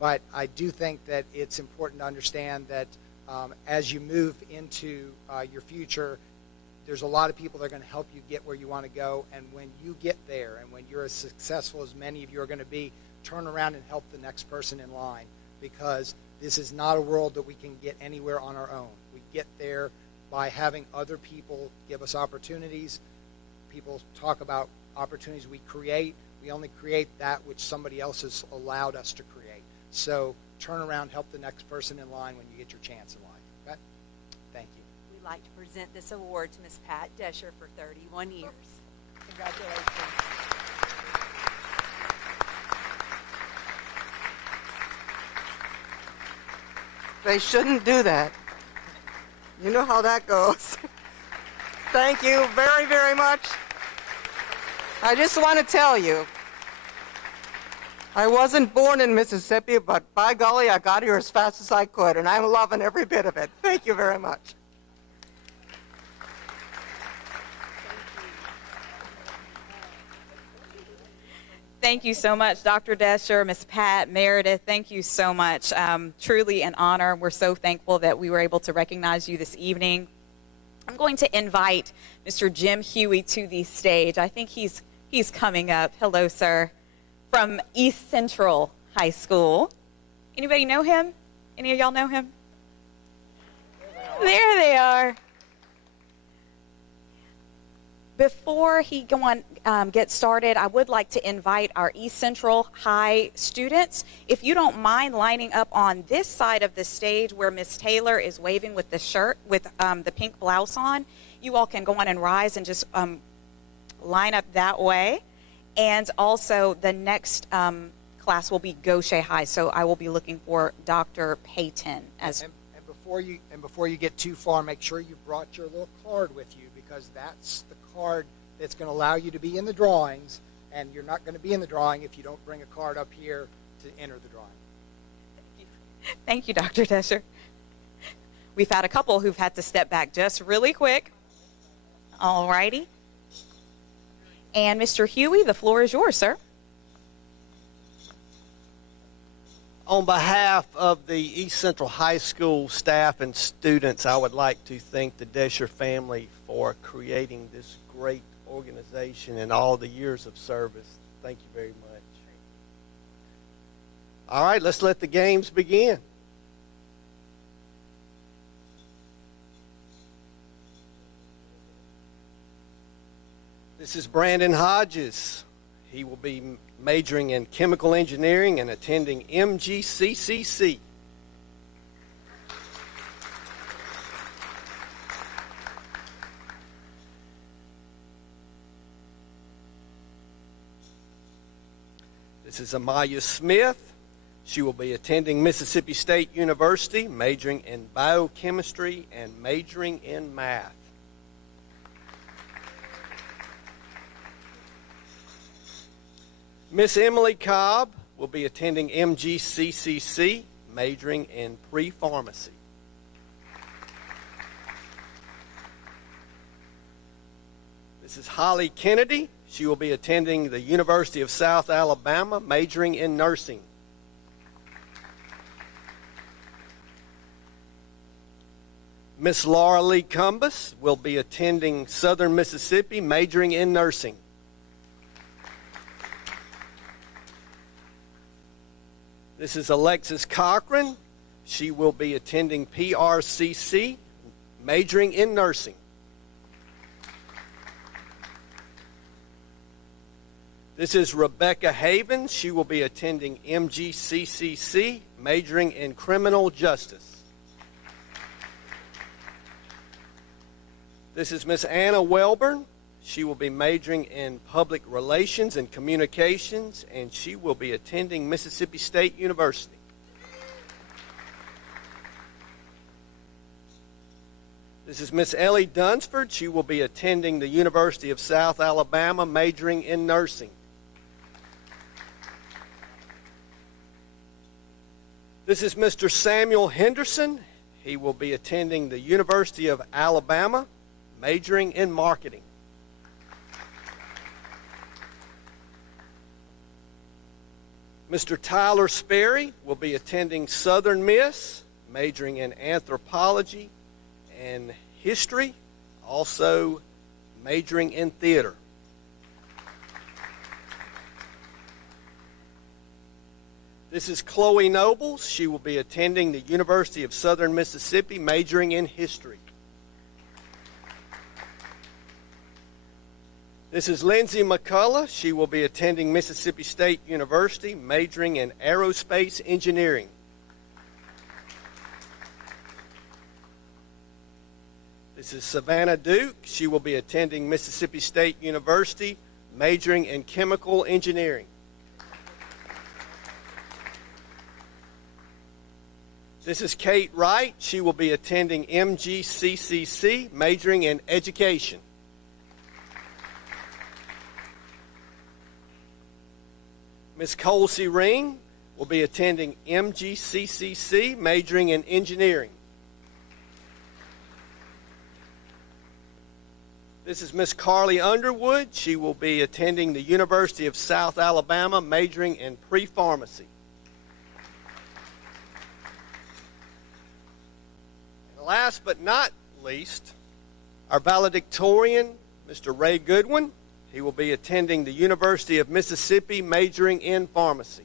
But I do think that it's important to understand that as you move into your future, there's a lot of people that are going to help you get where you want to go. And when you get there, and when you're as successful as many of you are going to be, turn around and help the next person in line, because this is not a world that we can get anywhere on our own. We get there by having other people give us opportunities. People talk about opportunities we create. We only create that which somebody else has allowed us to create. So turn around, help the next person in line when you get your chance in life. Okay? Thank you. We'd like to present this award to Ms. Pat Desher for 31 years. Congratulations. They shouldn't do that. You know how that goes. Thank you very, very much. I just want to tell you, I wasn't born in Mississippi, but by golly, I got here as fast as I could, and I'm loving every bit of it. Thank you very much. Thank you so much, Dr. Desher, Ms. Pat, Meredith. Thank you so much. Truly an honor. We're so thankful that we were able to recognize you this evening. I'm going to invite Mr. Jim Hughey to the stage. I think he's coming up. Hello, sir. From East Central High School. Anybody know him? Any of y'all know him? There they are. Before he gets started, I would like to invite our East Central High students, if you don't mind lining up on this side of the stage where Miss Taylor is waving with the shirt, with the pink blouse on. You all can go on and rise and just line up that way. And also the next class will be Gaucher High, so I will be looking for Dr. Payton. And before you get too far, make sure you brought your little card with you, because that's the card that's going to allow you to be in the drawings, and you're not going to be in the drawing if you don't bring a card up here to enter the drawing. Thank you, Dr. Desher. We've had a couple who've had to step back just really quick. All righty. And Mr. Hughey, the floor is yours, sir. On behalf of the East Central High School staff and students, I would like to thank the Desher family for creating this great organization and all the years of service. Thank you very much. All right, let's let the games begin. This is Brandon Hodges. He will be majoring in chemical engineering and attending MGCCC. This is Amaya Smith. She will be attending Mississippi State University, majoring in biochemistry and majoring in math. Miss Emily Cobb will be attending MGCCC, majoring in pre-pharmacy. This is Holly Kennedy. She will be attending the University of South Alabama, majoring in nursing. Miss Laura Lee Cumbus will be attending Southern Mississippi, majoring in nursing. This is Alexis Cochran. She will be attending PRCC, majoring in nursing. This is Rebecca Havens. She will be attending MGCCC, majoring in criminal justice. This is Miss Anna Welburn. She will be majoring in public relations and communications, and she will be attending Mississippi State University. This is Miss Ellie Dunsford. She will be attending the University of South Alabama, majoring in nursing. This is Mr. Samuel Henderson. He will be attending the University of Alabama, majoring in marketing. Mr. Tyler Sperry will be attending Southern Miss, majoring in anthropology and history, also majoring in theater. This is Chloe Nobles. She will be attending the University of Southern Mississippi, majoring in history. This is Lindsay McCullough. She will be attending Mississippi State University, majoring in aerospace engineering. This is Savannah Duke. She will be attending Mississippi State University, majoring in chemical engineering. This is Kate Wright. She will be attending MGCCC, majoring in education. Ms. Colsey Ring will be attending MGCCC, majoring in engineering. This is Ms. Carly Underwood. She will be attending the University of South Alabama, majoring in pre-pharmacy. And last but not least, our valedictorian, Mr. Ray Goodwin. He will be attending the University of Mississippi, majoring in pharmacy.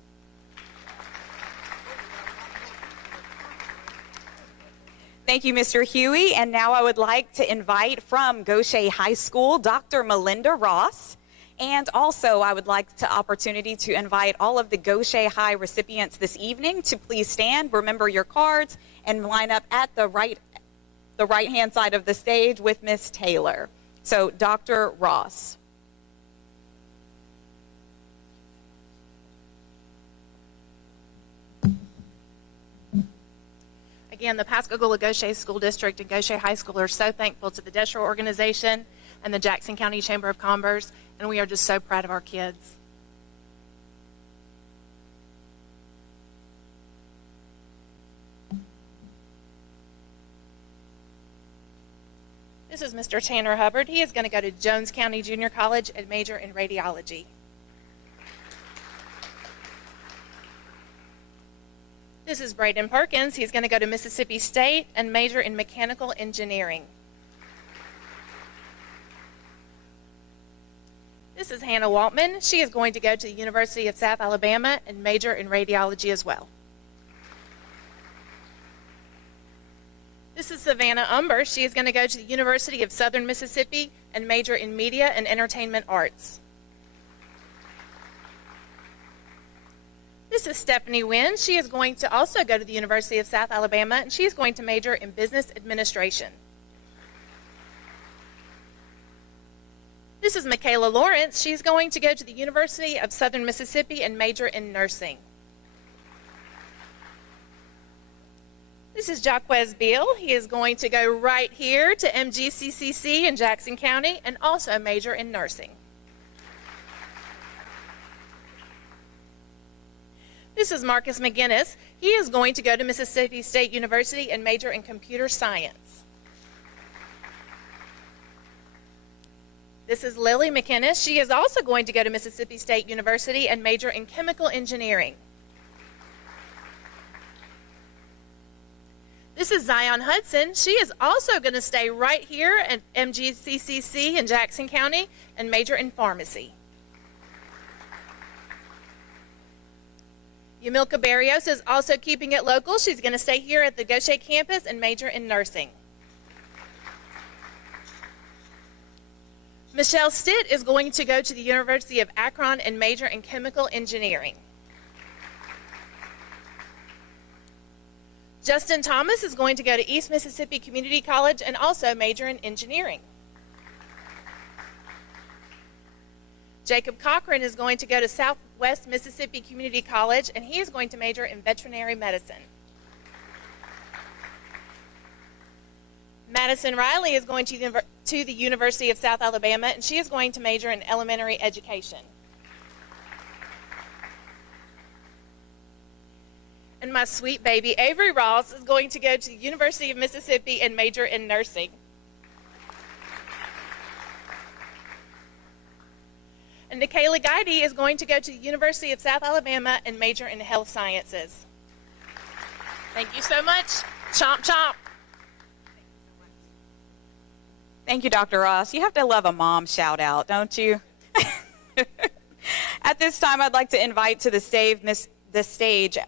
Thank you, Mr. Hughey. And now I would like to invite from Gaucher High School, Dr. Melinda Ross. And also I would like the opportunity to invite all of the Gaucher High recipients this evening to please stand, remember your cards, and line up at the right-hand side of the stage with Miss Taylor. So, Dr. Ross. Again, the Pascagoula-Gaucher School District and Gaucher High School are so thankful to the Desher organization and the Jackson County Chamber of Commerce, and we are just so proud of our kids. This is Mr. Tanner Hubbard. He is going to go to Jones County Junior College and major in radiology. This is Braden Perkins. He's going to go to Mississippi State and major in mechanical engineering. This is Hannah Waltman. She is going to go to the University of South Alabama and major in radiology as well. This is Savannah Umber. She is going to go to the University of Southern Mississippi and major in media and entertainment arts. This is Stephanie Nguyen. She is going to also go to the University of South Alabama, and she is going to major in business administration. This is Michaela Lawrence. She's going to go to the University of Southern Mississippi and major in nursing. This is Jaquez Beal. He is going to go right here to MGCCC in Jackson County and also major in nursing. This is Marcus McGinnis. He is going to go to Mississippi State University and major in computer science. This is Lily McInnes. She is also going to go to Mississippi State University and major in chemical engineering. This is Zion Hudson. She is also going to stay right here at MGCCC in Jackson County and major in pharmacy. Yamilka Barrios is also keeping it local. She's going to stay here at the Gaucher campus and major in nursing. Michelle Stitt is going to go to the University of Akron and major in chemical engineering. Justin Thomas is going to go to East Mississippi Community College and also major in engineering. Jacob Cochran is going to go to Southwest Mississippi Community College, and he is going to major in veterinary medicine. Madison Riley is going to the University of South Alabama, and she is going to major in elementary education. And my sweet baby, Avery Ross, is going to go to the University of Mississippi and major in nursing. And Nikayla Guidey is going to go to the University of South Alabama and major in health sciences. Thank you so much. Chomp, chomp. Thank you, Dr. Ross. You have to love a mom shout out, don't you? At this time, I'd like to invite to the stage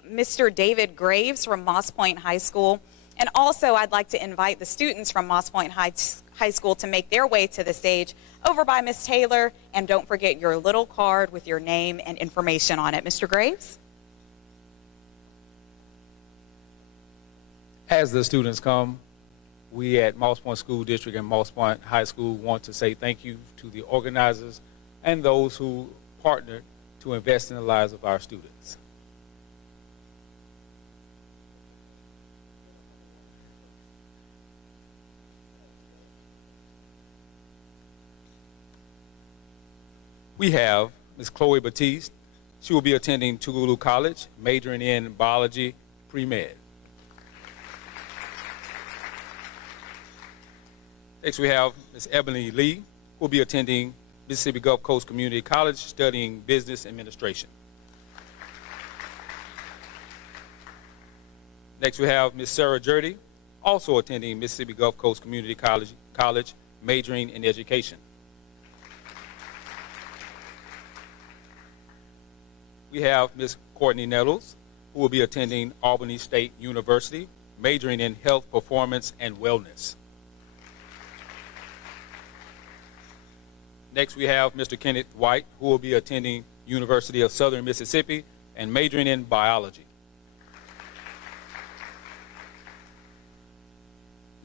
Mr. David Graves from Moss Point High School. And also, I'd like to invite the students from Moss Point High School to make their way to the stage over by Miss Taylor. And don't forget your little card with your name and information on it. Mr. Graves? As the students come, we at Moss Point School District and Moss Point High School want to say thank you to the organizers and those who partnered to invest in the lives of our students. We have Ms. Chloe Batiste. She will be attending Tougaloo College, majoring in biology pre-med. Next, we have Ms. Ebony Lee, who will be attending Mississippi Gulf Coast Community College, studying business administration. Next, we have Ms. Sarah Jurdy, also attending Mississippi Gulf Coast Community College, majoring in education. We have Ms. Courtney Nettles, who will be attending Albany State University, majoring in health, performance, and wellness. Next, we have Mr. Kenneth White, who will be attending University of Southern Mississippi and majoring in biology.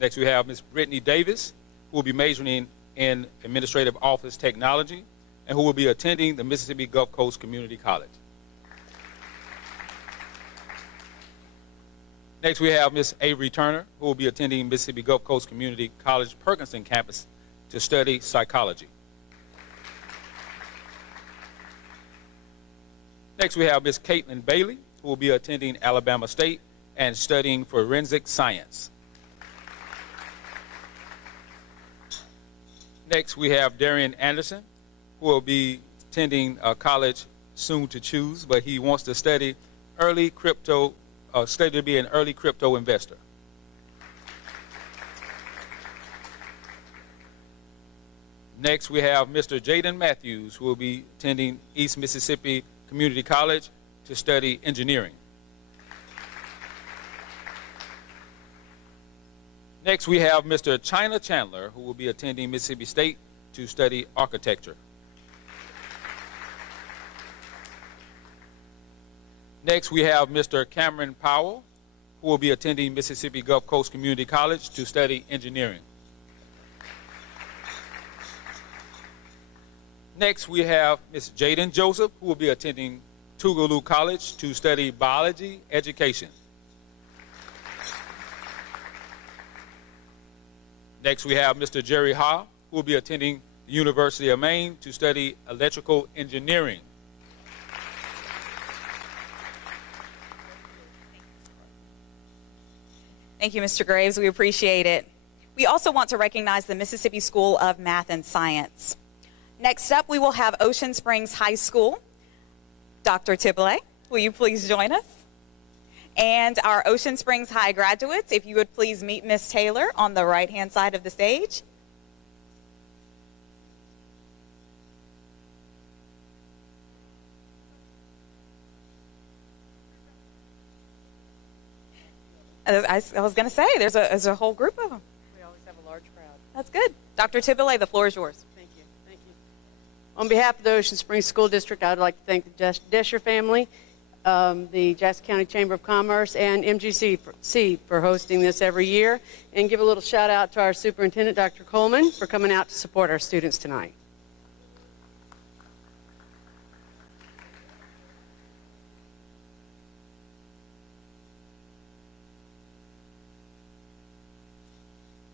Next, we have Ms. Brittany Davis, who will be majoring in administrative office technology and who will be attending the Mississippi Gulf Coast Community College. Next, we have Ms. Avery Turner, who will be attending Mississippi Gulf Coast Community College Perkinson campus to study psychology. Next, we have Ms. Caitlin Bailey, who will be attending Alabama State and studying forensic science. Next, we have Darian Anderson, who will be attending college soon to choose, but he wants to study to be an early crypto investor. Next, we have Mr. Jaden Matthews, who will be attending East Mississippi Community College to study engineering. Next, we have Mr. China Chandler, who will be attending Mississippi State to study architecture. Next, we have Mr. Cameron Powell, who will be attending Mississippi Gulf Coast Community College to study engineering. Next, we have Ms. Jaden Joseph, who will be attending Tougaloo College to study biology education. Next, we have Mr. Jerry Ha, who will be attending the University of Maine to study electrical engineering. Thank you, Mr. Graves. We appreciate it. We also want to recognize the Mississippi School of Math and Science. Next up, we will have Ocean Springs High School. Dr. Tibley, will you please join us? And our Ocean Springs High graduates, if you would please meet Miss Taylor on the right-hand side of the stage. I was going to say, there's a whole group of them. We always have a large crowd. That's good. Dr. Tibley, the floor is yours. Thank you. Thank you. On behalf of the Ocean Springs School District, I'd like to thank the Desher family, the Jackson County Chamber of Commerce, and MGC for hosting this every year, and give a little shout out to our superintendent, Dr. Coleman, for coming out to support our students tonight.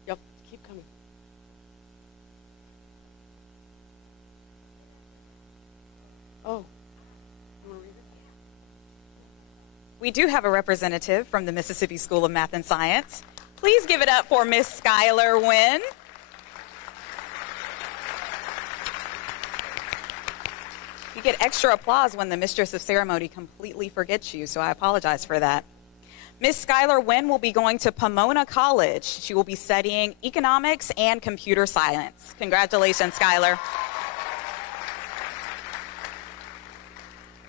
Yep, keep coming. Oh. We do have a representative from the Mississippi School of Math and Science. Please give it up for Miss Skylar Nguyen. You get extra applause when the mistress of ceremony completely forgets you, so I apologize for that. Miss Skylar Nguyen will be going to Pomona College. She will be studying economics and computer science. Congratulations, Skylar.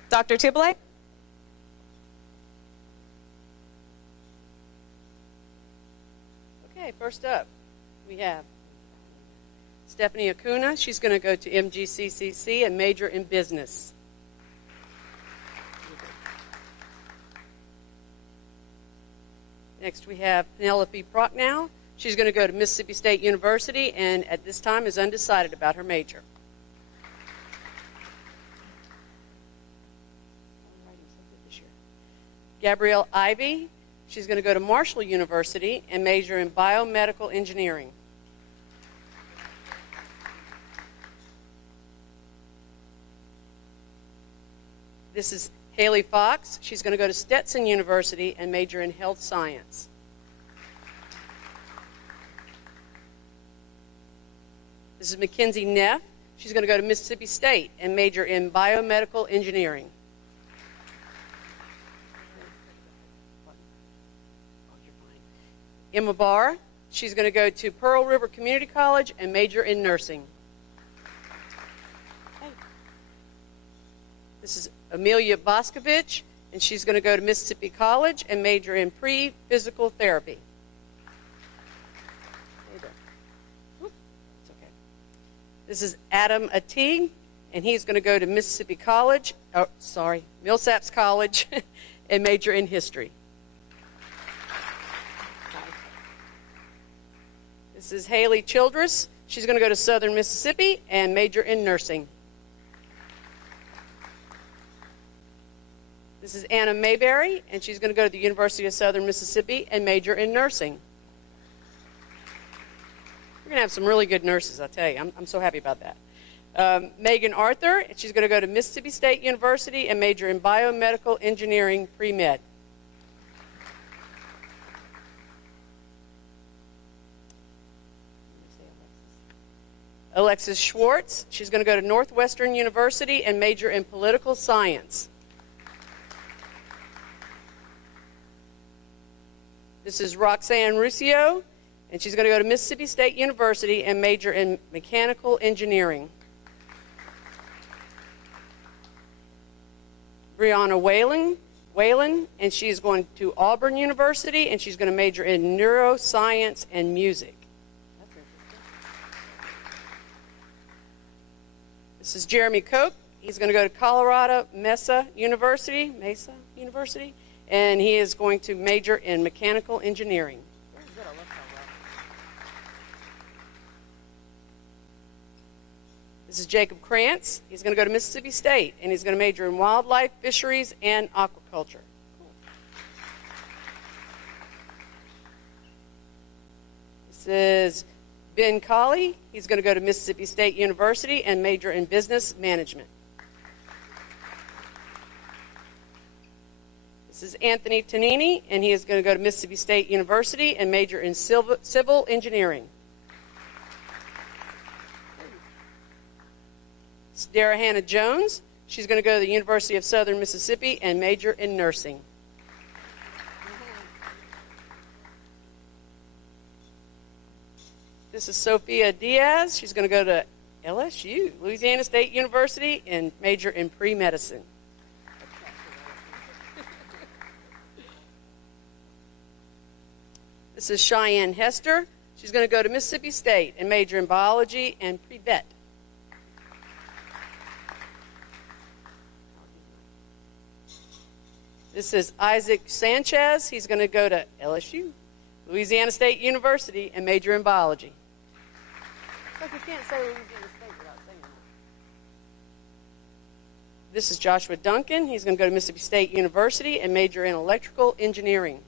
Dr. Tibley? Okay, first up, we have Stephanie Acuna. She's going to go to MGCCC and major in business. Next, we have Penelope Prochnow. She's going to go to Mississippi State University and at this time is undecided about her major. Gabrielle Ivy. She's going to go to Marshall University and major in Biomedical Engineering. This is Haley Fox. She's going to go to Stetson University and major in Health Science. This is Mackenzie Neff. She's going to go to Mississippi State and major in Biomedical Engineering. Emma Barr, she's going to go to Pearl River Community College and major in nursing. This is Amelia Boscovich, and she's going to go to Mississippi College and major in pre-physical therapy. It's okay. This is Adam Ateague, and he's going to go to Mississippi College, Millsaps College, and major in history. This is Haley Childress. She's going to go to Southern Mississippi and major in nursing. This is Anna Mayberry, and she's going to go to the University of Southern Mississippi and major in nursing. We're going to have some really good nurses, I tell you. I'm so happy about that. Megan Arthur, and she's going to go to Mississippi State University and major in Biomedical Engineering Pre-Med. Alexis Schwartz. She's going to go to Northwestern University and major in political science. This is Roxanne Ruscio, and she's going to go to Mississippi State University and major in mechanical engineering. Brianna Whalen, and she's going to Auburn University, and she's going to major in neuroscience and music. This is Jeremy Koch. He's going to go to Colorado Mesa University, and he is going to major in mechanical engineering. This is Jacob Krantz. He's going to go to Mississippi State, and he's going to major in wildlife, fisheries, and aquaculture. This is Ben Colley. He's going to go to Mississippi State University and major in business management. This is Anthony Tonini, and he is going to go to Mississippi State University and major in civil engineering. This is Dara Hannah Jones. She's going to go to the University of Southern Mississippi and major in nursing. This is Sophia Diaz. She's going to go to LSU, Louisiana State University, and major in pre-medicine. This is Cheyenne Hester. She's going to go to Mississippi State and major in biology and pre-vet. This is Isaac Sanchez. He's going to go to LSU, Louisiana State University, and major in biology. Like you can't say Louisiana State without saying that. This is Joshua Duncan. He's going to go to Mississippi State University and major in electrical engineering.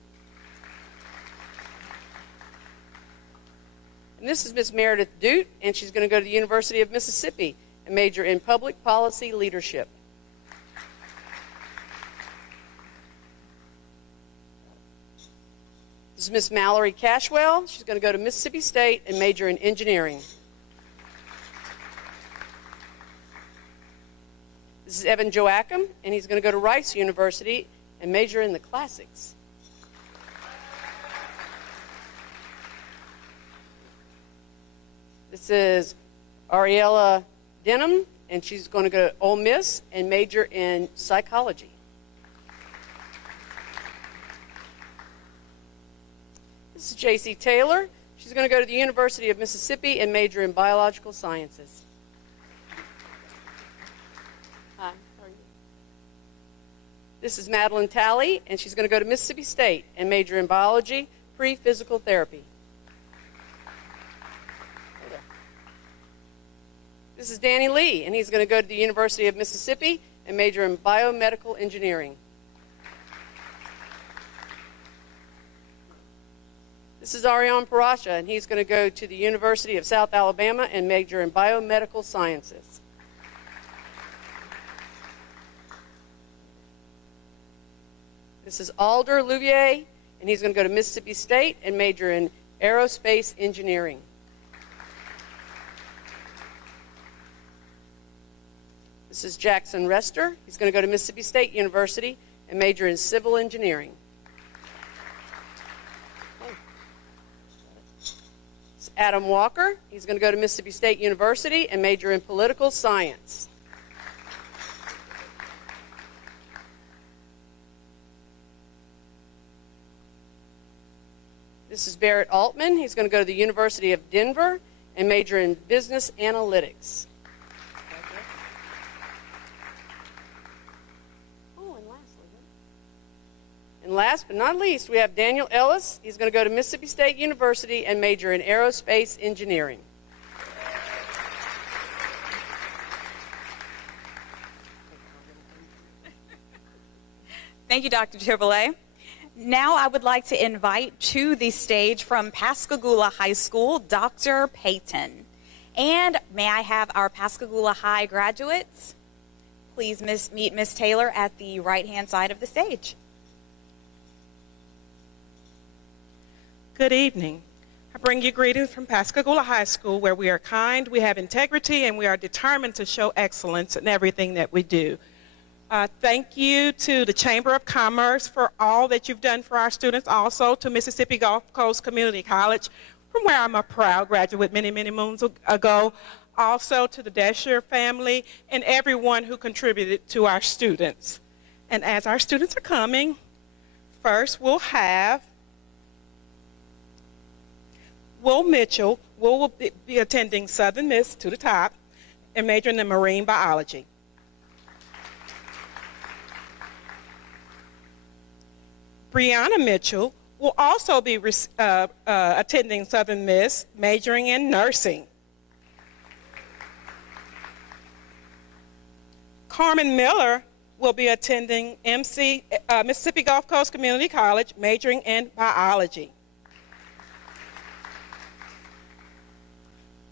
And this is Miss Meredith Dute, and she's going to go to the University of Mississippi and major in public policy leadership. This is Miss Mallory Cashwell. She's going to go to Mississippi State and major in engineering. This is Evan Joachim, and he's going to go to Rice University and major in the classics. This is Ariella Denham, and she's going to go to Ole Miss and major in psychology. This is J.C. Taylor. She's going to go to the University of Mississippi and major in biological sciences. Hi, how are you? This is Madeline Talley, and she's going to go to Mississippi State and major in biology, pre-physical therapy. This is Danny Lee, and he's going to go to the University of Mississippi and major in biomedical engineering. This is Ariane Parasha, and he's going to go to the University of South Alabama and major in biomedical sciences. This is Alder Louvier, and he's going to go to Mississippi State and major in aerospace engineering. This is Jackson Rester. He's going to go to Mississippi State University and major in civil engineering. This is Adam Walker. He's going to go to Mississippi State University and major in political science. This is Barrett Altman. He's going to go to the University of Denver and major in business analytics. And last but not least, we have Daniel Ellis. He's going to go to Mississippi State University and major in aerospace engineering. Thank you, Dr. Triboulet. Now I would like to invite to the stage from Pascagoula High School, Dr. Payton. And may I have our Pascagoula High graduates? Please meet Ms. Taylor at the right-hand side of the stage. Good evening. I bring you greetings from Pascagoula High School, where we are kind, we have integrity, and we are determined to show excellence in everything that we do. Thank you to the Chamber of Commerce for all that you've done for our students, also to Mississippi Gulf Coast Community College, from where I'm a proud graduate many, many moons ago, also to the Desher family and everyone who contributed to our students. And as our students are coming, first we'll have Will Mitchell. Will be attending Southern Miss to the top and majoring in marine biology. Brianna Mitchell will also be attending Southern Miss, majoring in nursing. Carmen Miller will be attending Mississippi Gulf Coast Community College, majoring in biology.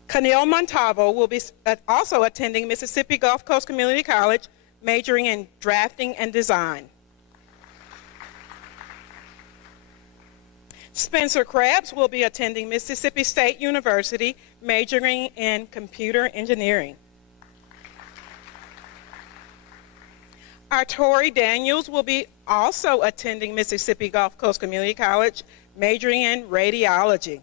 Canil Montalvo will be also attending Mississippi Gulf Coast Community College, majoring in drafting and design. Spencer Krebs will be attending Mississippi State University, majoring in computer engineering. Our Tori Daniels will be also attending Mississippi Gulf Coast Community College, majoring in radiology.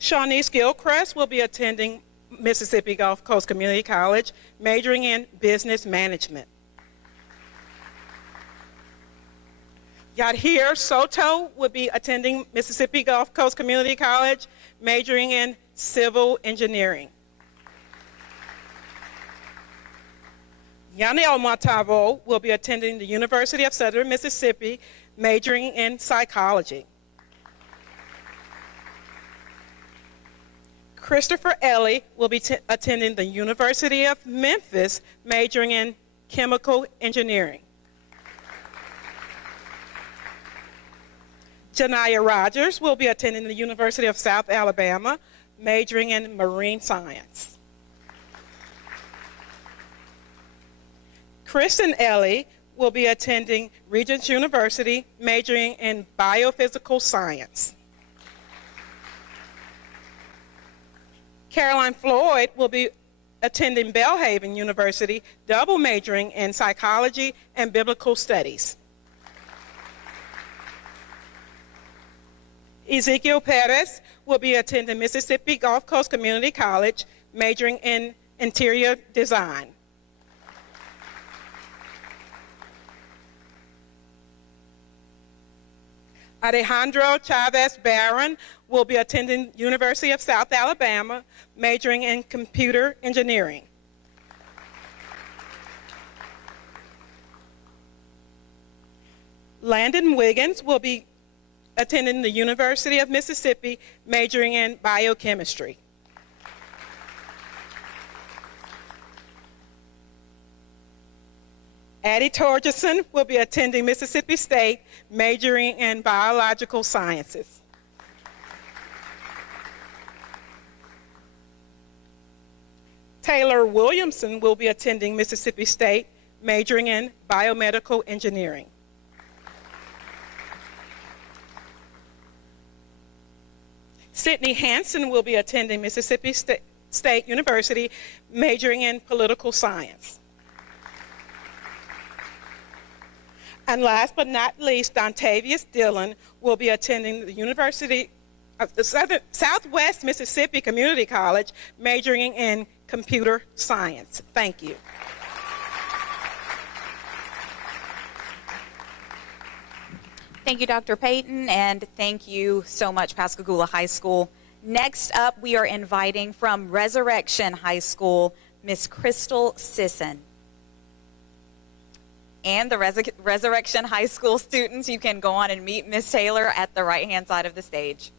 Shawnice Gilchrist will be attending Mississippi Gulf Coast Community College, majoring in business management. Yadhir Soto will be attending Mississippi Gulf Coast Community College, majoring in civil engineering. Yanel Matavo will be attending the University of Southern Mississippi, majoring in psychology. Christopher Ellie will be attending the University of Memphis, majoring in chemical engineering. Janaya Rogers will be attending the University of South Alabama, majoring in marine science. Kristen Ellie will be attending Regents University, majoring in biophysical science. Caroline Floyd will be attending Belhaven University, double majoring in psychology and biblical studies. Ezekiel Perez will be attending Mississippi Gulf Coast Community College, majoring in interior design. Alejandro Chavez Barron will be attending University of South Alabama, majoring in computer engineering. Landon Wiggins will be attending the University of Mississippi, majoring in biochemistry. Addie Torgerson will be attending Mississippi State, majoring in biological sciences. Taylor Williamson will be attending Mississippi State, majoring in biomedical engineering. Sydney Hansen will be attending Mississippi State University, majoring in political science. And last but not least, Dontavius Dillon will be attending the University of the Southwest Mississippi Community College, majoring in computer science. Thank you. Thank you, Dr. Payton, and thank you so much, Pascagoula High School. Next up, we are inviting from Resurrection High School, Miss Crystal Sisson. And the Resurrection High School students, you can go on and meet Miss Taylor at the right-hand side of the stage.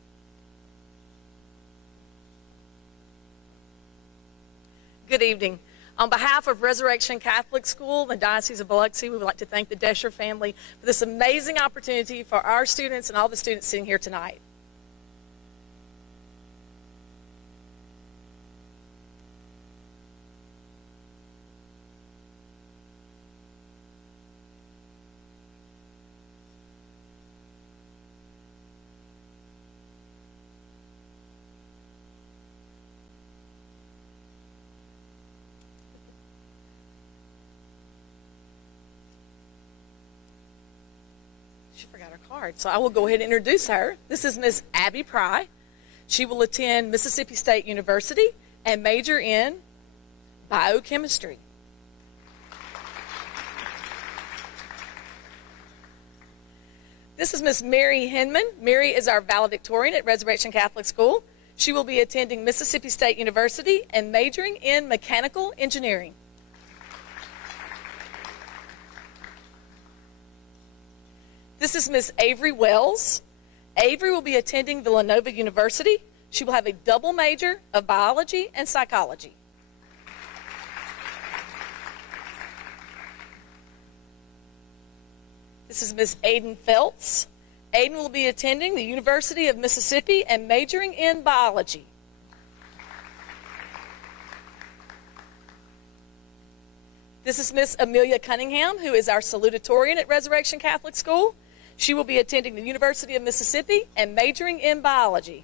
Good evening. On behalf of Resurrection Catholic School, the Diocese of Biloxi, we would like to thank the Desher family for this amazing opportunity for our students and all the students sitting here tonight. she forgot her card. So I will go ahead and introduce her. This is Miss Abby Pry. She will attend Mississippi State University and major in biochemistry. This is Miss Mary Hinman. Mary is our valedictorian at Resurrection Catholic School. She will be attending Mississippi State University and majoring in mechanical engineering. This is Miss Avery Wells. Avery will be attending Villanova University. She will have a double major of biology and psychology. This is Miss Aiden Feltz. Aiden will be attending the University of Mississippi and majoring in biology. This is Miss Amelia Cunningham, who is our salutatorian at Resurrection Catholic School. She will be attending the University of Mississippi and majoring in biology.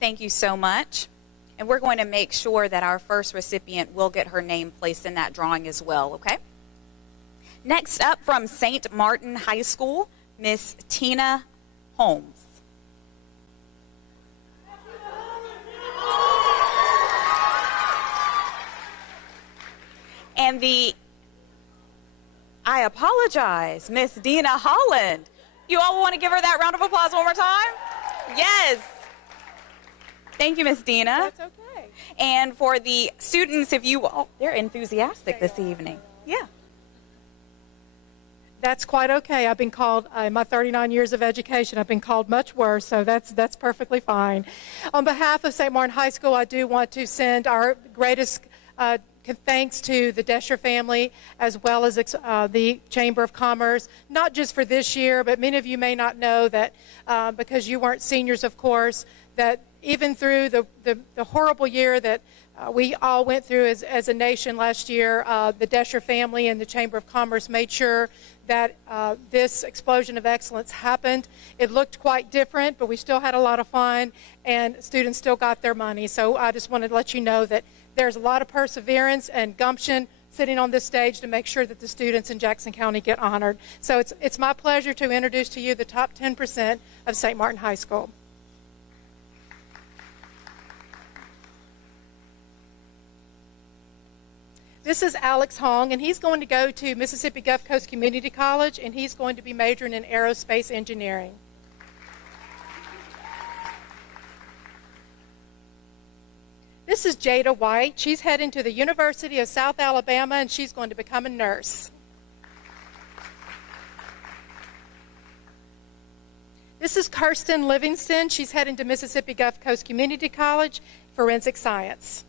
Thank you so much. And we're going to make sure that our first recipient will get her name placed in that drawing as well, okay? Next up from St. Martin High School, Miss Tina Holmes. And I apologize, Miss Dina Holland. You all want to give her that round of applause one more time? Yes. Thank you, Miss Dina. That's okay. And for the students, if you all, they're enthusiastic this evening. Yeah. That's quite okay. I've been called, in my 39 years of education, I've been called much worse, so that's perfectly fine. On behalf of St. Martin High School, I do want to send our greatest thanks to the Desher family as well as the Chamber of Commerce, not just for this year, but many of you may not know that because you weren't seniors, of course, that even through the horrible year that we all went through as a nation last year, the Desher family and the Chamber of Commerce made sure that this explosion of excellence happened. It looked quite different, but we still had a lot of fun, and students still got their money. So I just wanted to let you know that there's a lot of perseverance and gumption sitting on this stage to make sure that the students in Jackson County get honored. So it's my pleasure to introduce to you the top 10% of St. Martin High School. This is Alex Hong, and he's going to go to Mississippi Gulf Coast Community College, and he's going to be majoring in aerospace engineering. This is Jada White. She's heading to the University of South Alabama, and she's going to become a nurse. This is Kirsten Livingston. She's heading to Mississippi Gulf Coast Community College, forensic science.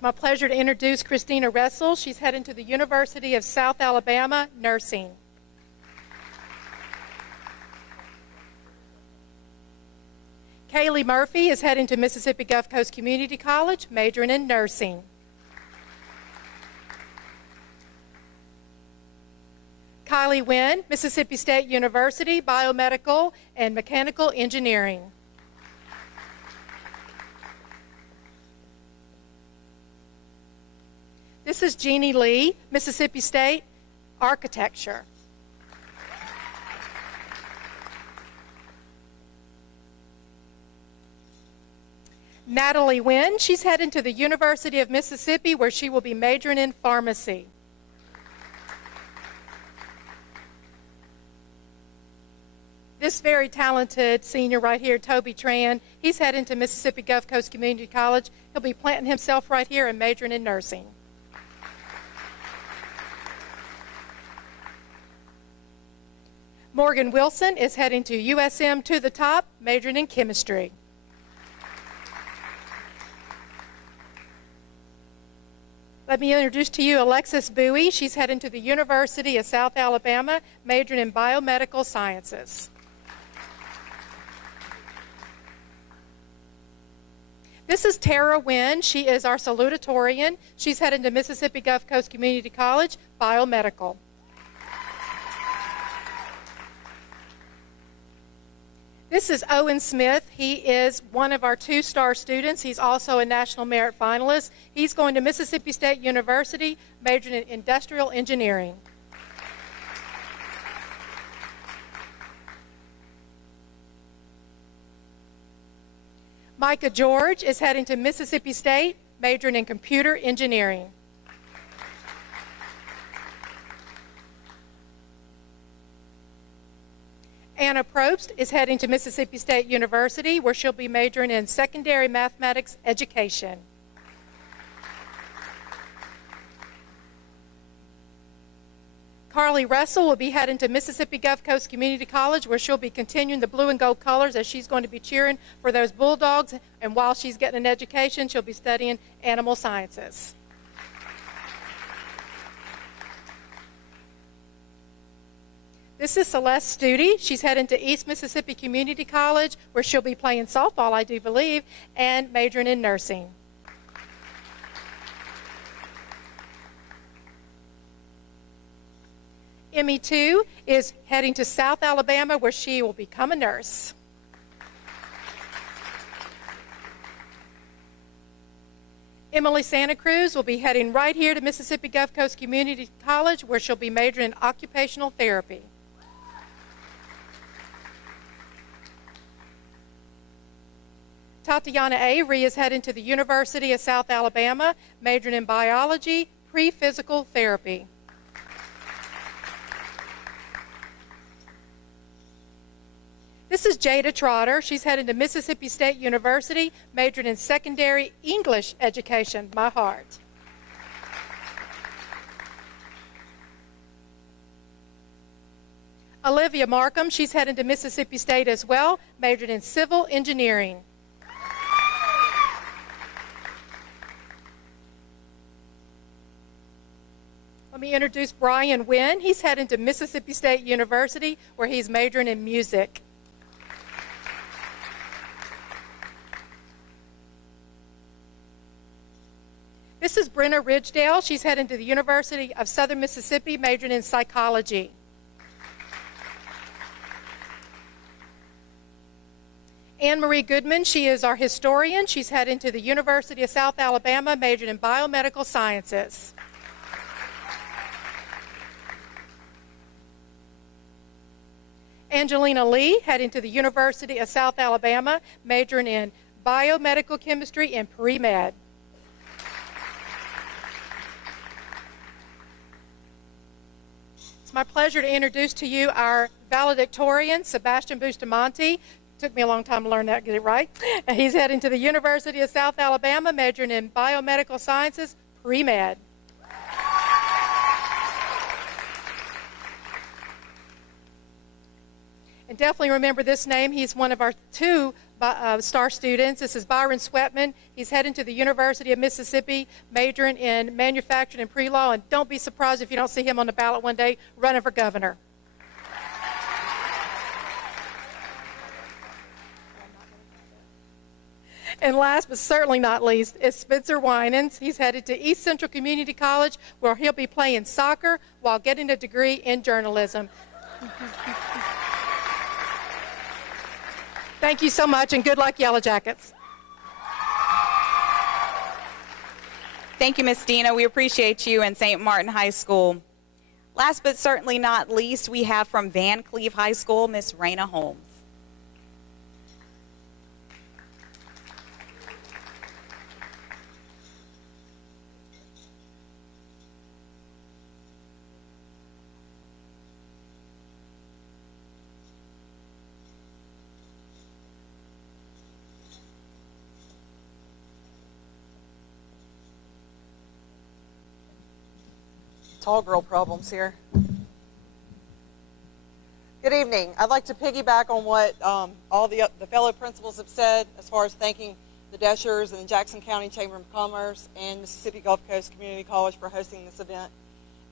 My pleasure to introduce Christina Ressel. She's heading to the University of South Alabama, nursing. Kaylee Murphy is heading to Mississippi Gulf Coast Community College, majoring in nursing. Kylie Nguyen, Mississippi State University, Biomedical and Mechanical Engineering. This is Jeannie Lee, Mississippi State, Architecture. Natalie Nguyen, she's heading to the University of Mississippi where she will be majoring in pharmacy. This very talented senior right here, Toby Tran, he's heading to Mississippi Gulf Coast Community College. He'll be planting himself right here and majoring in nursing. Morgan Wilson is heading to USM to the top, majoring in chemistry. Let me introduce to you Alexis Bowie. She's heading to the University of South Alabama, majoring in biomedical sciences. This is Tara Nguyen. She is our salutatorian. She's heading to Mississippi Gulf Coast Community College, biomedical. This is Owen Smith. He is one of our 2-star students. He's also a National Merit finalist. He's going to Mississippi State University, majoring in industrial engineering. Micah George is heading to Mississippi State, majoring in computer engineering. Anna Probst is heading to Mississippi State University, where she'll be majoring in secondary mathematics education. Carly Russell will be heading to Mississippi Gulf Coast Community College, where she'll be continuing the blue and gold colors as she's going to be cheering for those Bulldogs. And while she's getting an education, she'll be studying animal sciences. This is Celeste Studi. She's heading to East Mississippi Community College, where she'll be playing softball, I do believe, and majoring in nursing. Emmy, too, is heading to South Alabama, where she will become a nurse. Emily Santa Cruz will be heading right here to Mississippi Gulf Coast Community College, where she'll be majoring in occupational therapy. Tatiana Avery is heading to the University of South Alabama, majoring in biology, pre-physical therapy. This is Jada Trotter. She's heading to Mississippi State University, majoring in secondary English education. My heart. Olivia Markham, she's heading to Mississippi State as well, majoring in civil engineering. Let me introduce Brian Nguyen. He's heading to Mississippi State University, where he's majoring in music. This is Brenna Ridgedale. She's heading to the University of Southern Mississippi, majoring in psychology. Anne-Marie Goodman, she is our historian. She's heading to the University of South Alabama, majoring in biomedical sciences. Angelina Lee, heading to the University of South Alabama, majoring in biomedical chemistry and pre-med. It's my pleasure to introduce to you our valedictorian, Sebastian Bustamante. Took me a long time to learn that, get it right. He's heading to the University of South Alabama, majoring in biomedical sciences, pre-med. And definitely remember this name. He's one of our 2 star students. This is Byron Sweatman. He's heading to the University of Mississippi, majoring in manufacturing and pre-law. And don't be surprised if you don't see him on the ballot one day running for governor. And last but certainly not least is Spencer Winans. He's headed to East Central Community College, where he'll be playing soccer while getting a degree in journalism. Thank you so much, and good luck, Yellow Jackets. Thank you, Ms. Dina. We appreciate you and St. Martin High School. Last but certainly not least, we have from Van Cleve High School, Ms. Raina Holmes. Tall girl problems here. Good evening. I'd like to piggyback on what all the fellow principals have said as far as thanking the Deschers and the Jackson County Chamber of Commerce and Mississippi Gulf Coast Community College for hosting this event.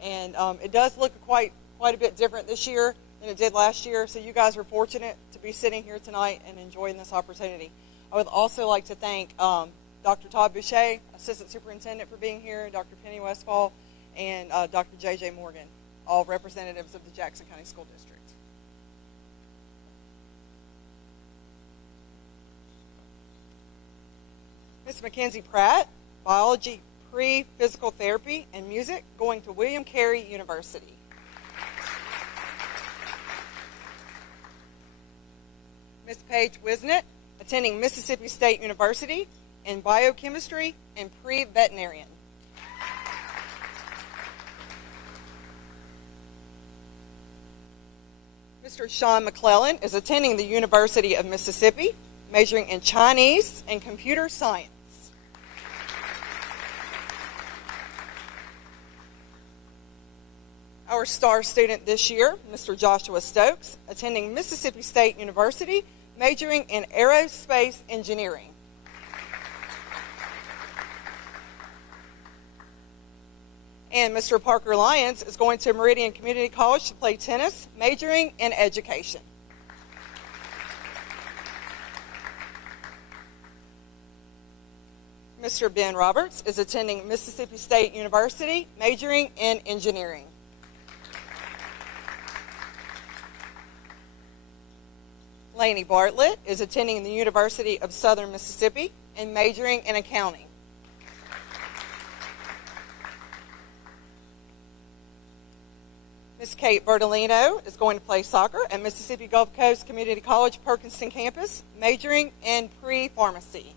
And it does look quite a bit different this year than it did last year, so you guys are fortunate to be sitting here tonight and enjoying this opportunity. I would also like to thank Dr. Todd Boucher, Assistant Superintendent, for being here, Dr. Penny Westfall, and Dr. J.J. Morgan, all representatives of the Jackson County School District. Miss Mackenzie Pratt, biology, pre-physical therapy, and music, going to William Carey University. Miss Paige Wisnett, attending Mississippi State University in biochemistry and pre-veterinarian. Mr. Sean McClellan is attending the University of Mississippi, majoring in Chinese and computer science. Our star student this year, Mr. Joshua Stokes, attending Mississippi State University, majoring in aerospace engineering. And Mr. Parker Lyons is going to Meridian Community College to play tennis, majoring in education. Mr. Ben Roberts is attending Mississippi State University, majoring in engineering. Laney Bartlett is attending the University of Southern Mississippi and majoring in accounting. Miss Kate Bertolino is going to play soccer at Mississippi Gulf Coast Community College Perkinston campus, majoring in pre-pharmacy.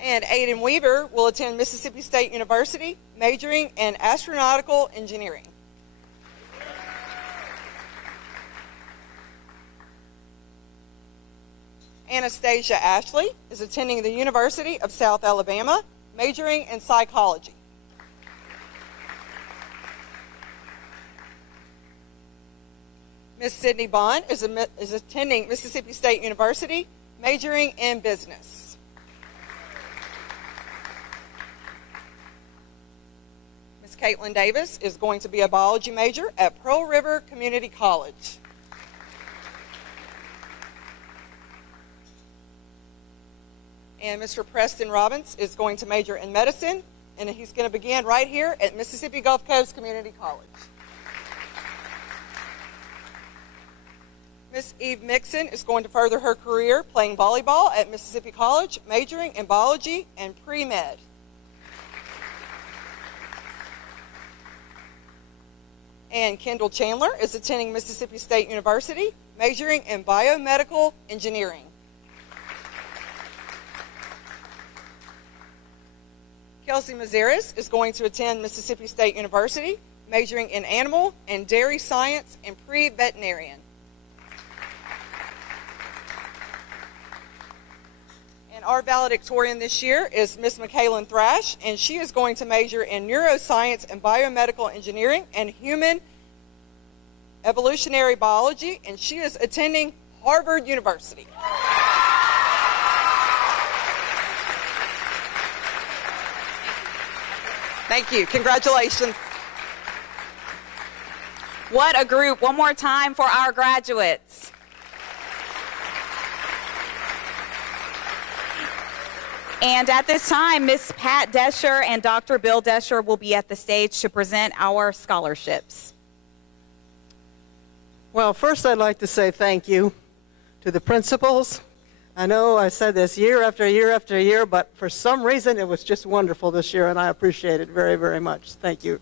And Aiden Weaver will attend Mississippi State University, majoring in astronautical engineering. Anastasia Ashley is attending the University of South Alabama, majoring in psychology. Miss Sydney Bond is attending Mississippi State University, majoring in business. Miss Caitlin Davis is going to be a biology major at Pearl River Community College. And Mr. Preston Robbins is going to major in medicine, and he's going to begin right here at Mississippi Gulf Coast Community College. Miss Eve Mixon is going to further her career playing volleyball at Mississippi College, majoring in biology and pre-med. And Kendall Chandler is attending Mississippi State University, majoring in biomedical engineering. Kelsey Mazeris is going to attend Mississippi State University, majoring in animal and dairy science and pre-veterinarian. And our valedictorian this year is Miss Michaelin Thrash, and she is going to major in neuroscience and biomedical engineering and human evolutionary biology, and she is attending Harvard University. Thank you. Congratulations. What a group. One more time for our graduates. And at this time, Miss Pat Desher and Dr. Bill Desher will be at the stage to present our scholarships. Well, first I'd like to say thank you to the principals. I know I said this year after year after year, but for some reason it was just wonderful this year, and I appreciate it very, very much. Thank you.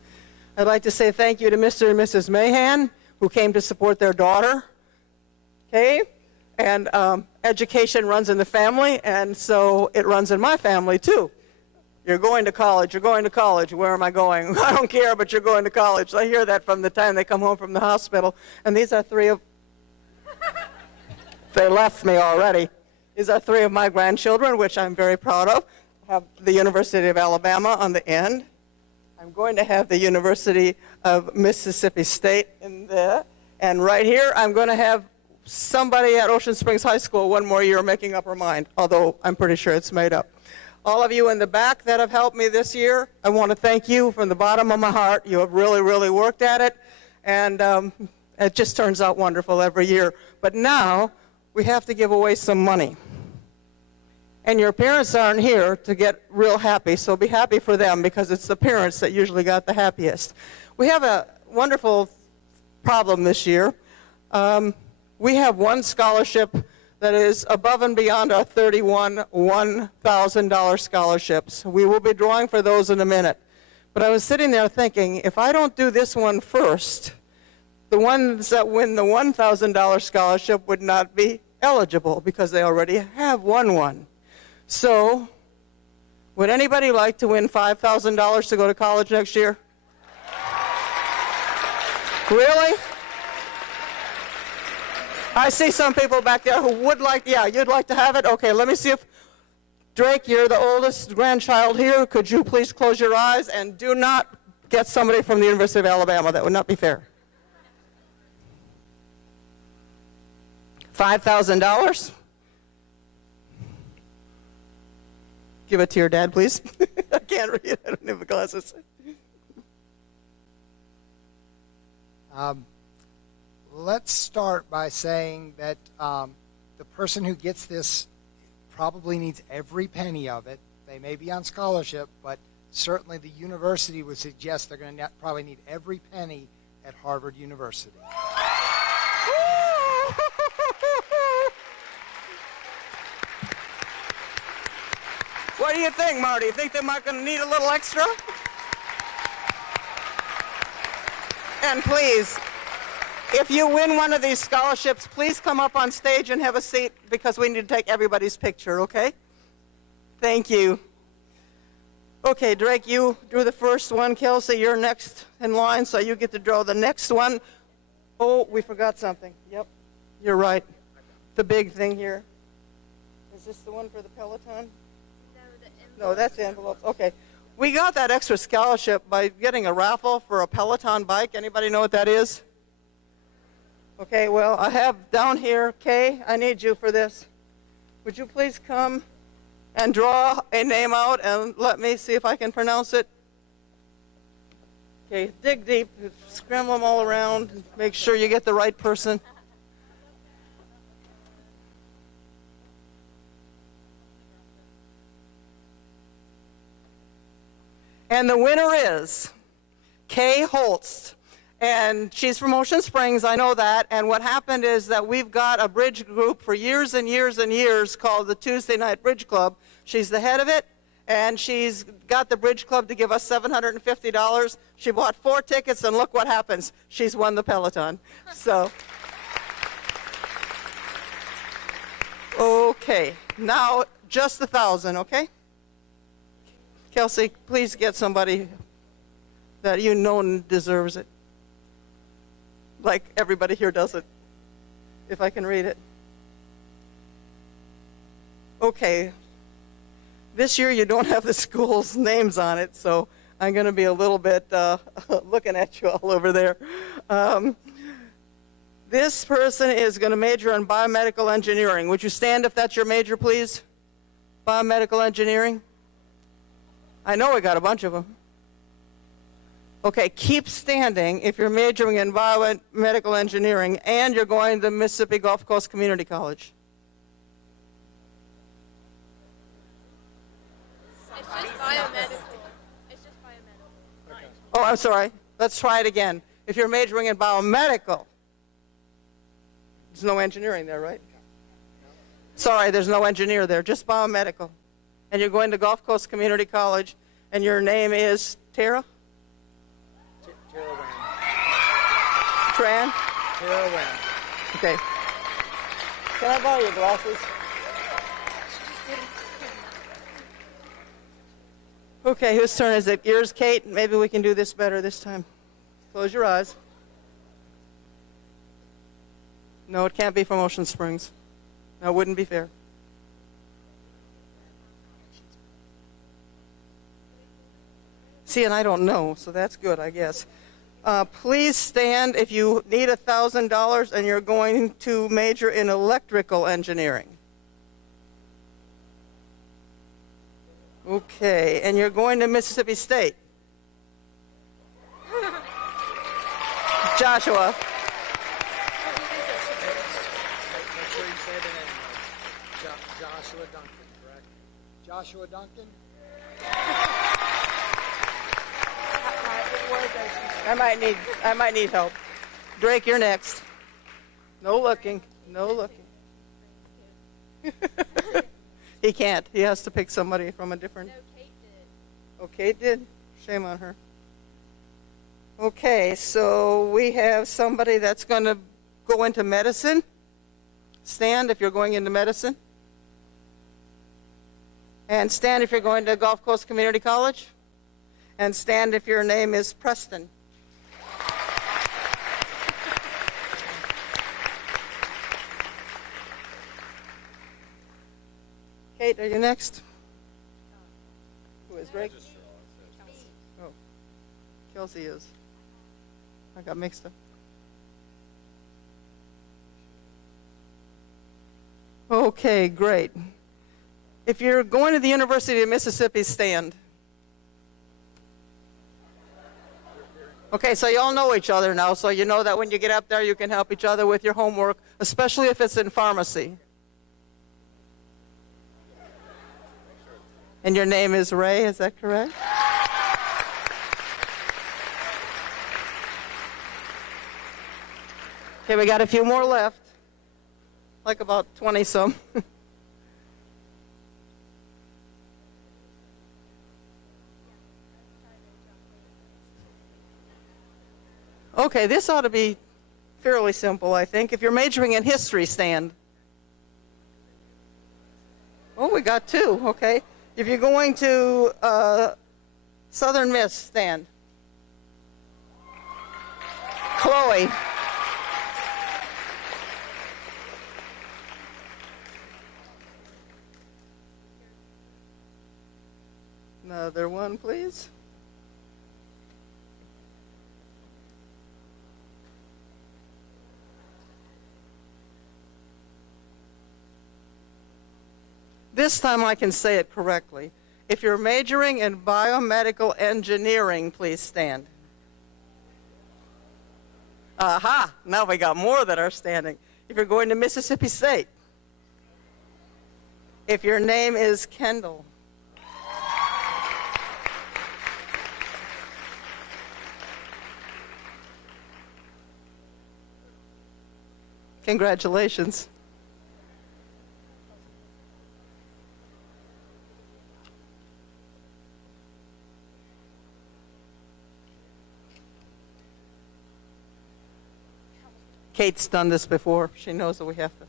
I'd like to say thank you to Mr. and Mrs. Mahan, who came to support their daughter. Okay? And education runs in the family, and so it runs in my family, too. You're going to college. You're going to college. Where am I going? I don't care, but you're going to college. I hear that from the time they come home from the hospital. And these are three of... They left me already. These are three of my grandchildren, which I'm very proud of. I have the University of Alabama on the end. I'm going to have the University of Mississippi State in there. And right here, I'm going to have somebody at Ocean Springs High School one more year making up her mind, although I'm pretty sure it's made up. All of you in the back that have helped me this year, I want to thank you from the bottom of my heart. You have really, really worked at it, and it just turns out wonderful every year. But now, we have to give away some money. And your parents aren't here to get real happy, so be happy for them, because it's the parents that usually got the happiest. We have a wonderful problem this year. We have one scholarship that is above and beyond our 31 $1,000 scholarships. We will be drawing for those in a minute. But I was sitting there thinking, if I don't do this one first, the ones that win the $1,000 scholarship would not be eligible because they already have won one. So, would anybody like to win $5,000 to go to college next year? Really? I see some people back there who would like, yeah, you'd like to have it? Okay, let me see if, Drake, you're the oldest grandchild here. Could you please close your eyes and do not get somebody from the University of Alabama? That would not be fair. $5,000? Give it to your dad, please. I can't read. I don't have the glasses. Let's start by saying that the person who gets this probably needs every penny of it. They may be on scholarship, but certainly the university would suggest they're going to probably need every penny at Harvard University. What do you think, Marty? You think they might going to need a little extra? And please, if you win one of these scholarships, please come up on stage and have a seat because we need to take everybody's picture, okay? Thank you. Okay, Drake, you drew the first one. Kelsey, you're next in line, so you get to draw the next one. Oh, we forgot something. Yep, you're right. The big thing here. Is this the one for the Peloton? No, that's the envelope. Okay. We got that extra scholarship by getting a raffle for a Peloton bike. Anybody know what that is? Okay, well, I have down here, Kay, I need you for this. Would you please come and draw a name out and let me see if I can pronounce it? Okay, dig deep, scramble them all around, make sure you get the right person. And the winner is Kay Holtz. And she's from Ocean Springs, I know that. And what happened is that we've got a bridge group for years and years and years called the Tuesday Night Bridge Club. She's the head of it, and she's got the bridge club to give us $750. She bought 4 tickets, and look what happens. She's won the Peloton. So, okay, now just 1,000, okay? Kelsey, please get somebody that you know deserves it. Like everybody here does it, if I can read it. Okay. This year you don't have the school's names on it, so I'm going to be a little bit looking at you all over there. This person is going to major in biomedical engineering. Would you stand if that's your major, please? Biomedical engineering. I know we got a bunch of them. Okay, keep standing if you're majoring in biomedical engineering and you're going to Mississippi Gulf Coast Community College. It's just biomedical. It's just biomedical. Oh, I'm sorry. Let's try it again. If you're majoring in biomedical, there's no engineering there, right? Sorry, there's no engineer there, just biomedical. And you're going to Gulf Coast Community College, and your name is Tara? Tara Wan. Tran? Tara Wan. Okay. Can I borrow your glasses? Okay, whose turn is it? Yours, Kate? Maybe we can do this better this time. Close your eyes. No, it can't be from Ocean Springs. That wouldn't be fair. See, and I don't know, so that's good, I guess. Please stand if you need $1,000 and you're going to major in electrical engineering. Okay, and you're going to Mississippi State. Joshua. Make sure you say the name right. Joshua Duncan, correct? Joshua Duncan? I might need help. Drake, you're next. No looking. No looking. He can't. He has to pick somebody from a different. No, Kate did. Oh, Kate did? Shame on her. Okay, so we have somebody that's going to go into medicine. Stand if you're going into medicine. And stand if you're going to Gulf Coast Community College. And stand if your name is Preston. Kate, are you next? Who is Rick? Oh, Kelsey is. I got mixed up. Okay, great. If you're going to the University of Mississippi, stand. Okay, so you all know each other now, so you know that when you get up there, you can help each other with your homework, especially if it's in pharmacy. And your name is Ray, is that correct? Okay, we got a few more left, like about 20-some. Okay, this ought to be fairly simple, I think. If you're majoring in history, stand. Oh, we got two, okay. If you're going to Southern Miss, stand. Chloe. Another one, please. This time I can say it correctly. If you're majoring in biomedical engineering, please stand. Aha! Now we got more that are standing. If you're going to Mississippi State. If your name is Kendall. Congratulations. Kate's done this before. She knows that we have to.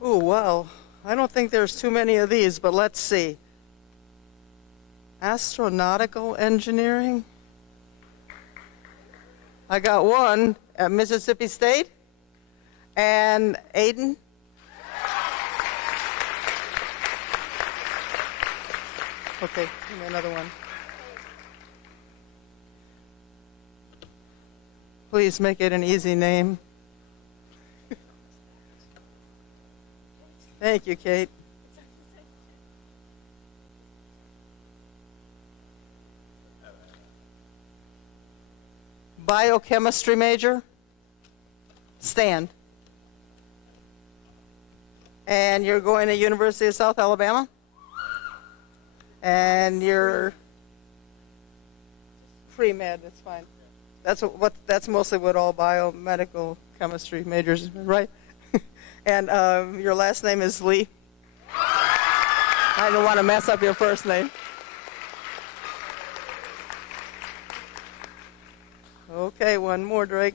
Oh, well, I don't think there's too many of these, but let's see. Astronautical engineering? I got one at Mississippi State. And Aiden? Okay, give me another one. Please make it an easy name. Thank you, Kate. Biochemistry major? Stand. And you're going to University of South Alabama? And you're pre-med, that's fine. That's mostly what all biomedical chemistry majors, right? And your last name is Lee. I don't want to mess up your first name. Okay, one more, Drake.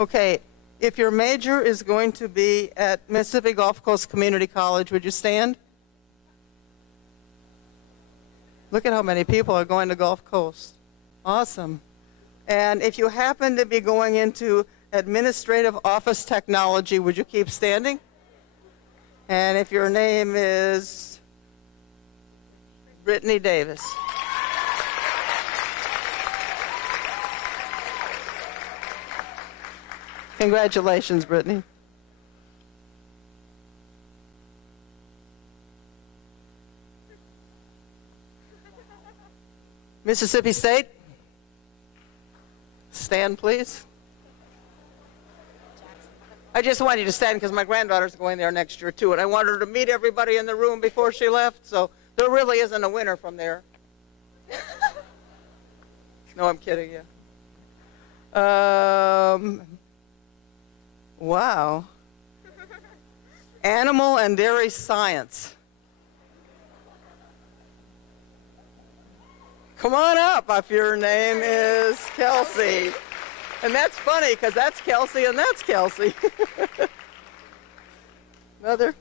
Okay, if your major is going to be at Mississippi Gulf Coast Community College, would you stand? Look at how many people are going to Gulf Coast. Awesome. And if you happen to be going into administrative office technology, would you keep standing? And if your name is Brittany Davis. Congratulations, Brittany. Mississippi State. Stand, please. I just wanted you to stand because my granddaughter's going there next year too, and I wanted her to meet everybody in the room before she left, so there really isn't a winner from there. No, I'm kidding you. Wow. Animal and dairy science. Come on up if your name is Kelsey. And that's funny because that's Kelsey and that's Kelsey. Another?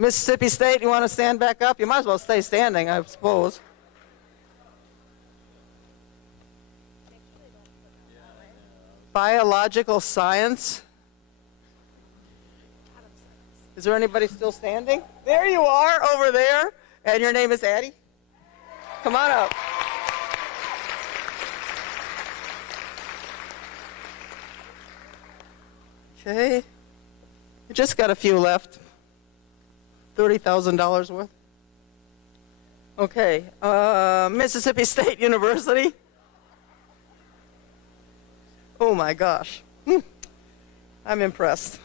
Mississippi State, you want to stand back up? You might as well stay standing, I suppose. Biological science. Is there anybody still standing? There you are, over there. And your name is Addie? Come on up. Okay. You just got a few left. $30,000 worth. Okay. Mississippi State University. Oh my gosh. I'm impressed.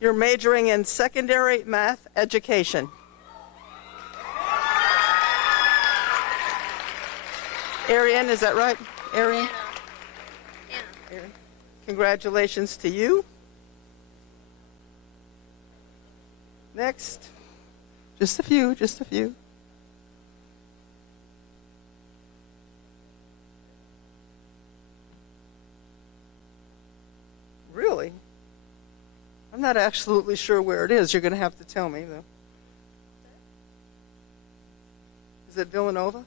You're majoring in secondary math education. Arian, is that right? Arian? Anna. Congratulations to you. Next. Just a few, just a few. Really? I'm not absolutely sure where it is. You're going to have to tell me, though. Is it Villanova?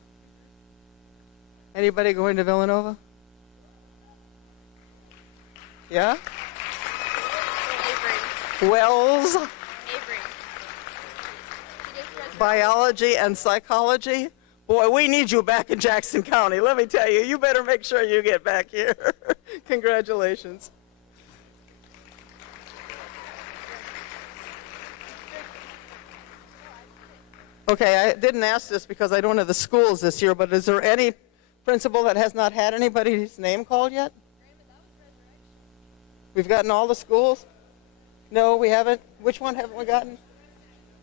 Anybody going to Villanova? Yeah? Wells? Biology and psychology? Boy, we need you back in Jackson County. Let me tell you, you better make sure you get back here. Congratulations. Okay, I didn't ask this because I don't have the schools this year, but is there any principal that has not had anybody's name called yet? We've gotten all the schools? No, we haven't. Which one haven't we gotten?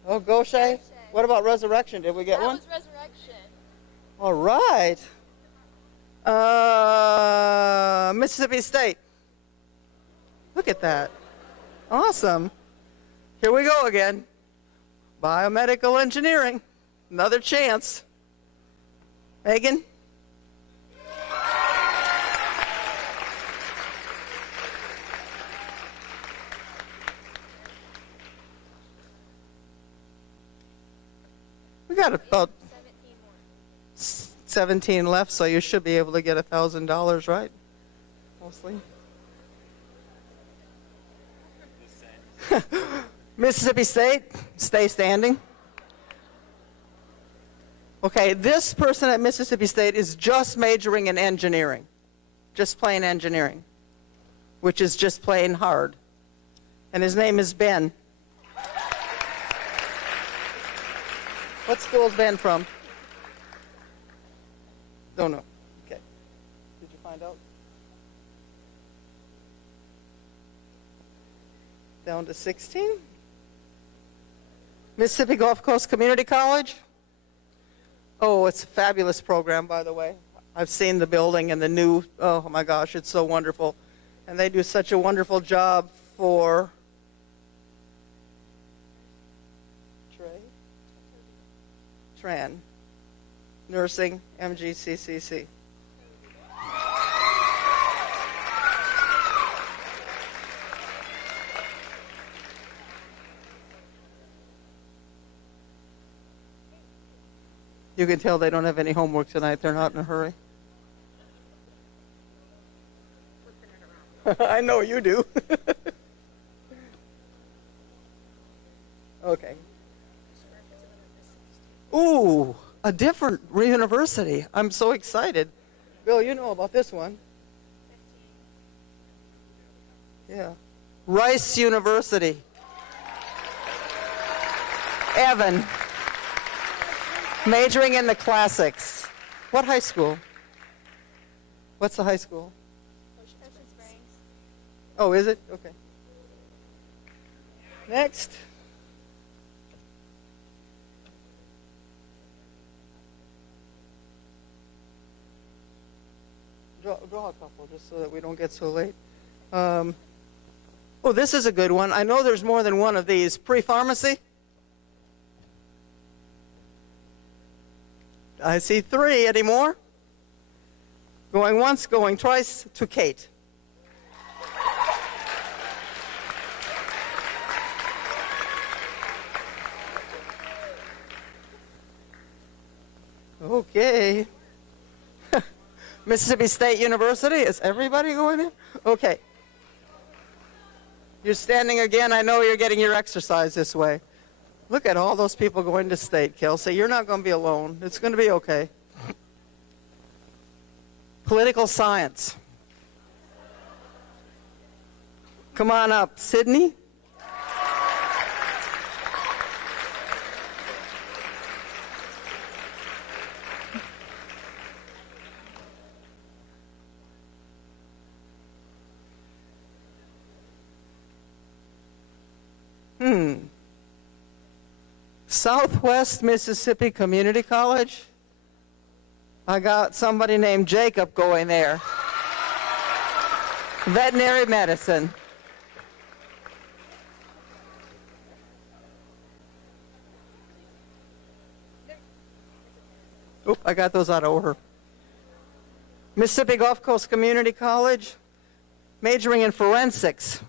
Oh, Gaucher. What about Resurrection? Did we get one? That was Resurrection. All right. Mississippi State. Look at that. Awesome. Here we go again. Biomedical Engineering. Another chance. Megan? We got about 17 left, so you should be able to get $1,000, right? Mostly. Mississippi State, stay standing. Okay, this person at Mississippi State is just majoring in engineering, just plain engineering, which is just plain hard. And his name is Ben. What school is Ben from? Don't know. Okay. Did you find out? Down to 16. Mississippi Gulf Coast Community College. Oh, it's a fabulous program, by the way. I've seen the building and the new, oh my gosh, it's so wonderful. And they do such a wonderful job for Tran, nursing, MGCCC. You can tell they don't have any homework tonight. They're not in a hurry. I know you do. Okay. Ooh, a different university. I'm so excited. Bill, you know about this one. Yeah. Rice University. Evan, majoring in the classics. What high school? What's the high school? Oh, is it? Okay. Next. Draw a couple just so that we don't get so late. Oh, this is a good one. I know there's more than one of these. Pre-pharmacy. I see 3. Any more? Going once, going twice to Kate. Okay. Mississippi State University. Is everybody going in? Okay. You're standing again. I know you're getting your exercise this way. Look at all those people going to state, Kelsey. You're not going to be alone. It's going to be okay. Political science. Come on up. Sydney? Southwest Mississippi Community College. I got somebody named Jacob going there. Veterinary medicine. Oop, I got those out of order. Mississippi Gulf Coast Community College, majoring in forensics.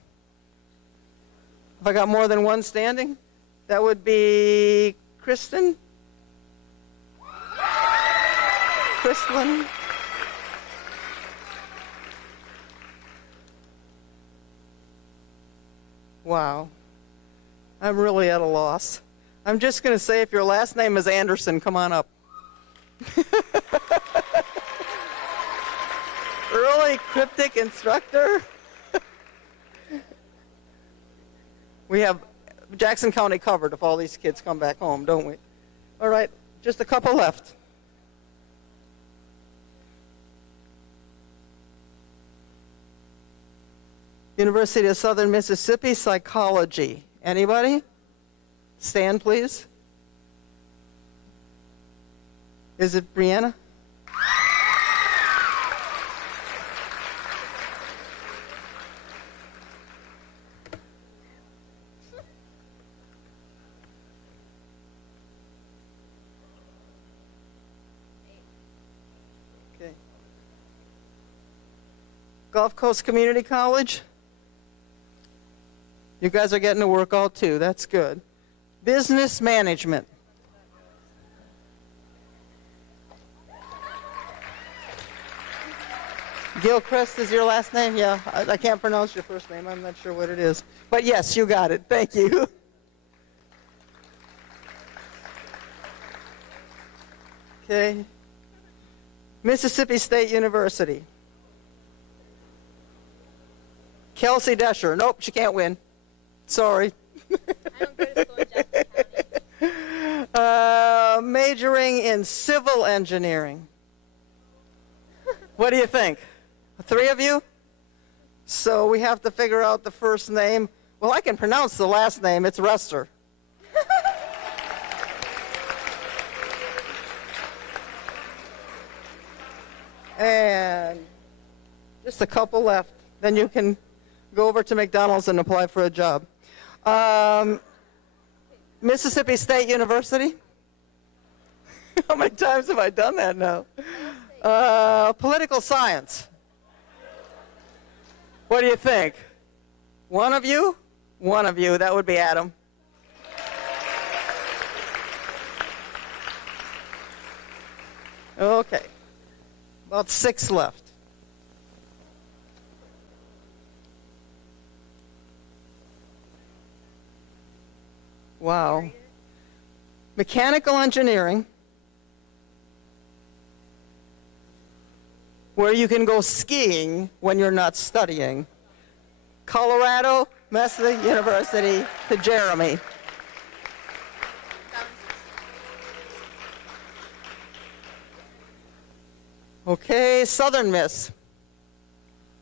Have I got more than one standing? That would be Kristen? Kristlyn? Wow. I'm really at a loss. I'm just going to say if your last name is Anderson, come on up. Early cryptic instructor. We have Jackson County covered if all these kids come back home, don't we? All right, just a couple left. University of Southern Mississippi, psychology. Anybody? Stand, please. Is it Brianna? Gulf Coast Community College. You guys are getting to work all too. That's good. Business management. Gilchrist is your last name? Yeah, I can't pronounce your first name. I'm not sure what it is. But yes, you got it. Thank you. Okay. Mississippi State University. Kelsey Desher. Nope, she can't win. Sorry. I don't go to school in Jackson County. Majoring in civil engineering. What do you think? 3 of you? So we have to figure out the first name. Well, I can pronounce the last name. It's Rester. And just a couple left. Then you can go over to McDonald's and apply for a job. Mississippi State University. How many times have I done that now? Political science. What do you think? One of you? One of you. That would be Adam. Okay. About 6 left. Wow. Mechanical engineering, where you can go skiing when you're not studying. Colorado, Mesa University to Jeremy. Okay, Southern Miss.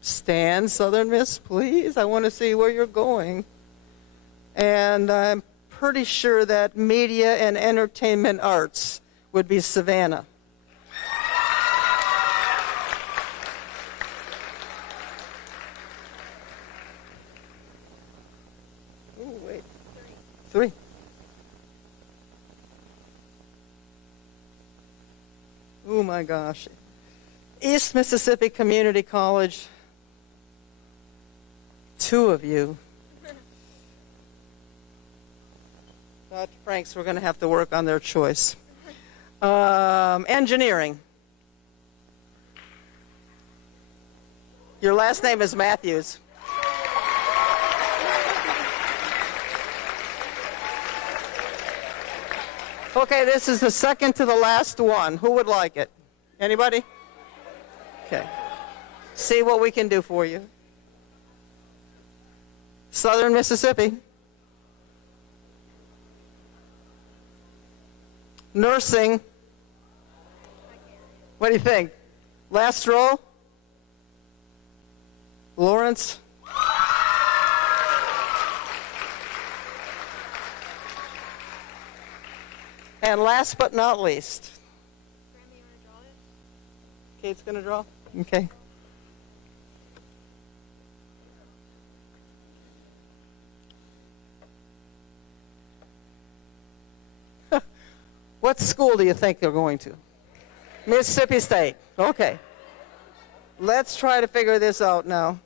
Stand, Southern Miss, please. I want to see where you're going. And I'm pretty sure that Media and Entertainment Arts would be Savannah. Oh, wait. Three. Oh, my gosh. East Mississippi Community College. Two of you. Dr. Franks, we're going to have to work on their choice. Engineering. Your last name is Matthews. Okay, this is the second to the last one. Who would like it? Anybody? Okay. See what we can do for you. Southern Mississippi. Nursing. What do you think? Last row? Lawrence? And last but not least. Kate's going to draw? Okay. What school do you think they're going to? Mississippi State. Okay. Let's try to figure this out now.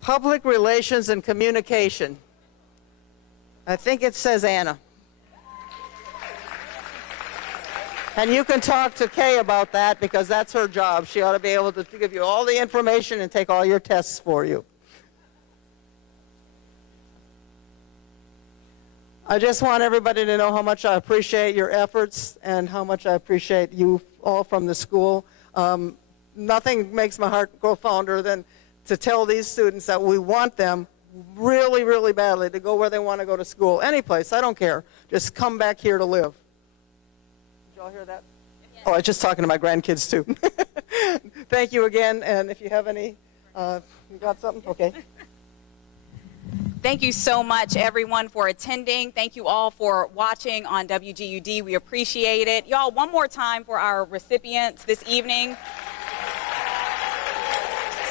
Public Relations and Communication. I think it says Anna. And you can talk to Kay about that because that's her job. She ought to be able to give you all the information and take all your tests for you. I just want everybody to know how much I appreciate your efforts and how much I appreciate you all from the school. Nothing makes my heart go fonder than to tell these students that we want them really, really badly to go where they want to go to school. Any place, I don't care. Just come back here to live. Did y'all hear that? Yes. Oh, I was just talking to my grandkids too. Thank you again, and if you have any, you got something? Okay. Thank you so much, everyone, for attending. Thank you all for watching on WGUD. We appreciate it. Y'all, one more time for our recipients this evening.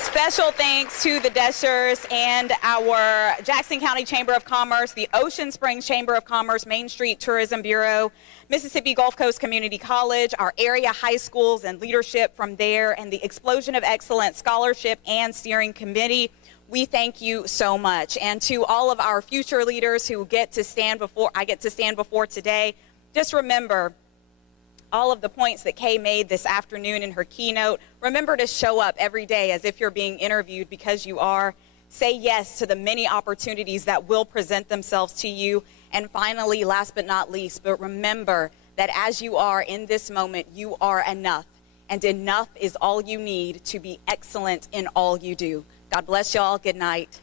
Special thanks to the Deschers and our Jackson County Chamber of Commerce, the Ocean Springs Chamber of Commerce, Main Street Tourism Bureau, Mississippi Gulf Coast Community College, our area high schools and leadership from there, and the Explosion of Excellence Scholarship and Steering Committee. We thank you so much. And to all of our future leaders who I get to stand before today, just remember all of the points that Kay made this afternoon in her keynote. Remember to show up every day as if you're being interviewed, because you are. Say yes to the many opportunities that will present themselves to you. And finally, last but not least, but remember that as you are in this moment, you are enough. And enough is all you need to be excellent in all you do. God bless y'all. Good night.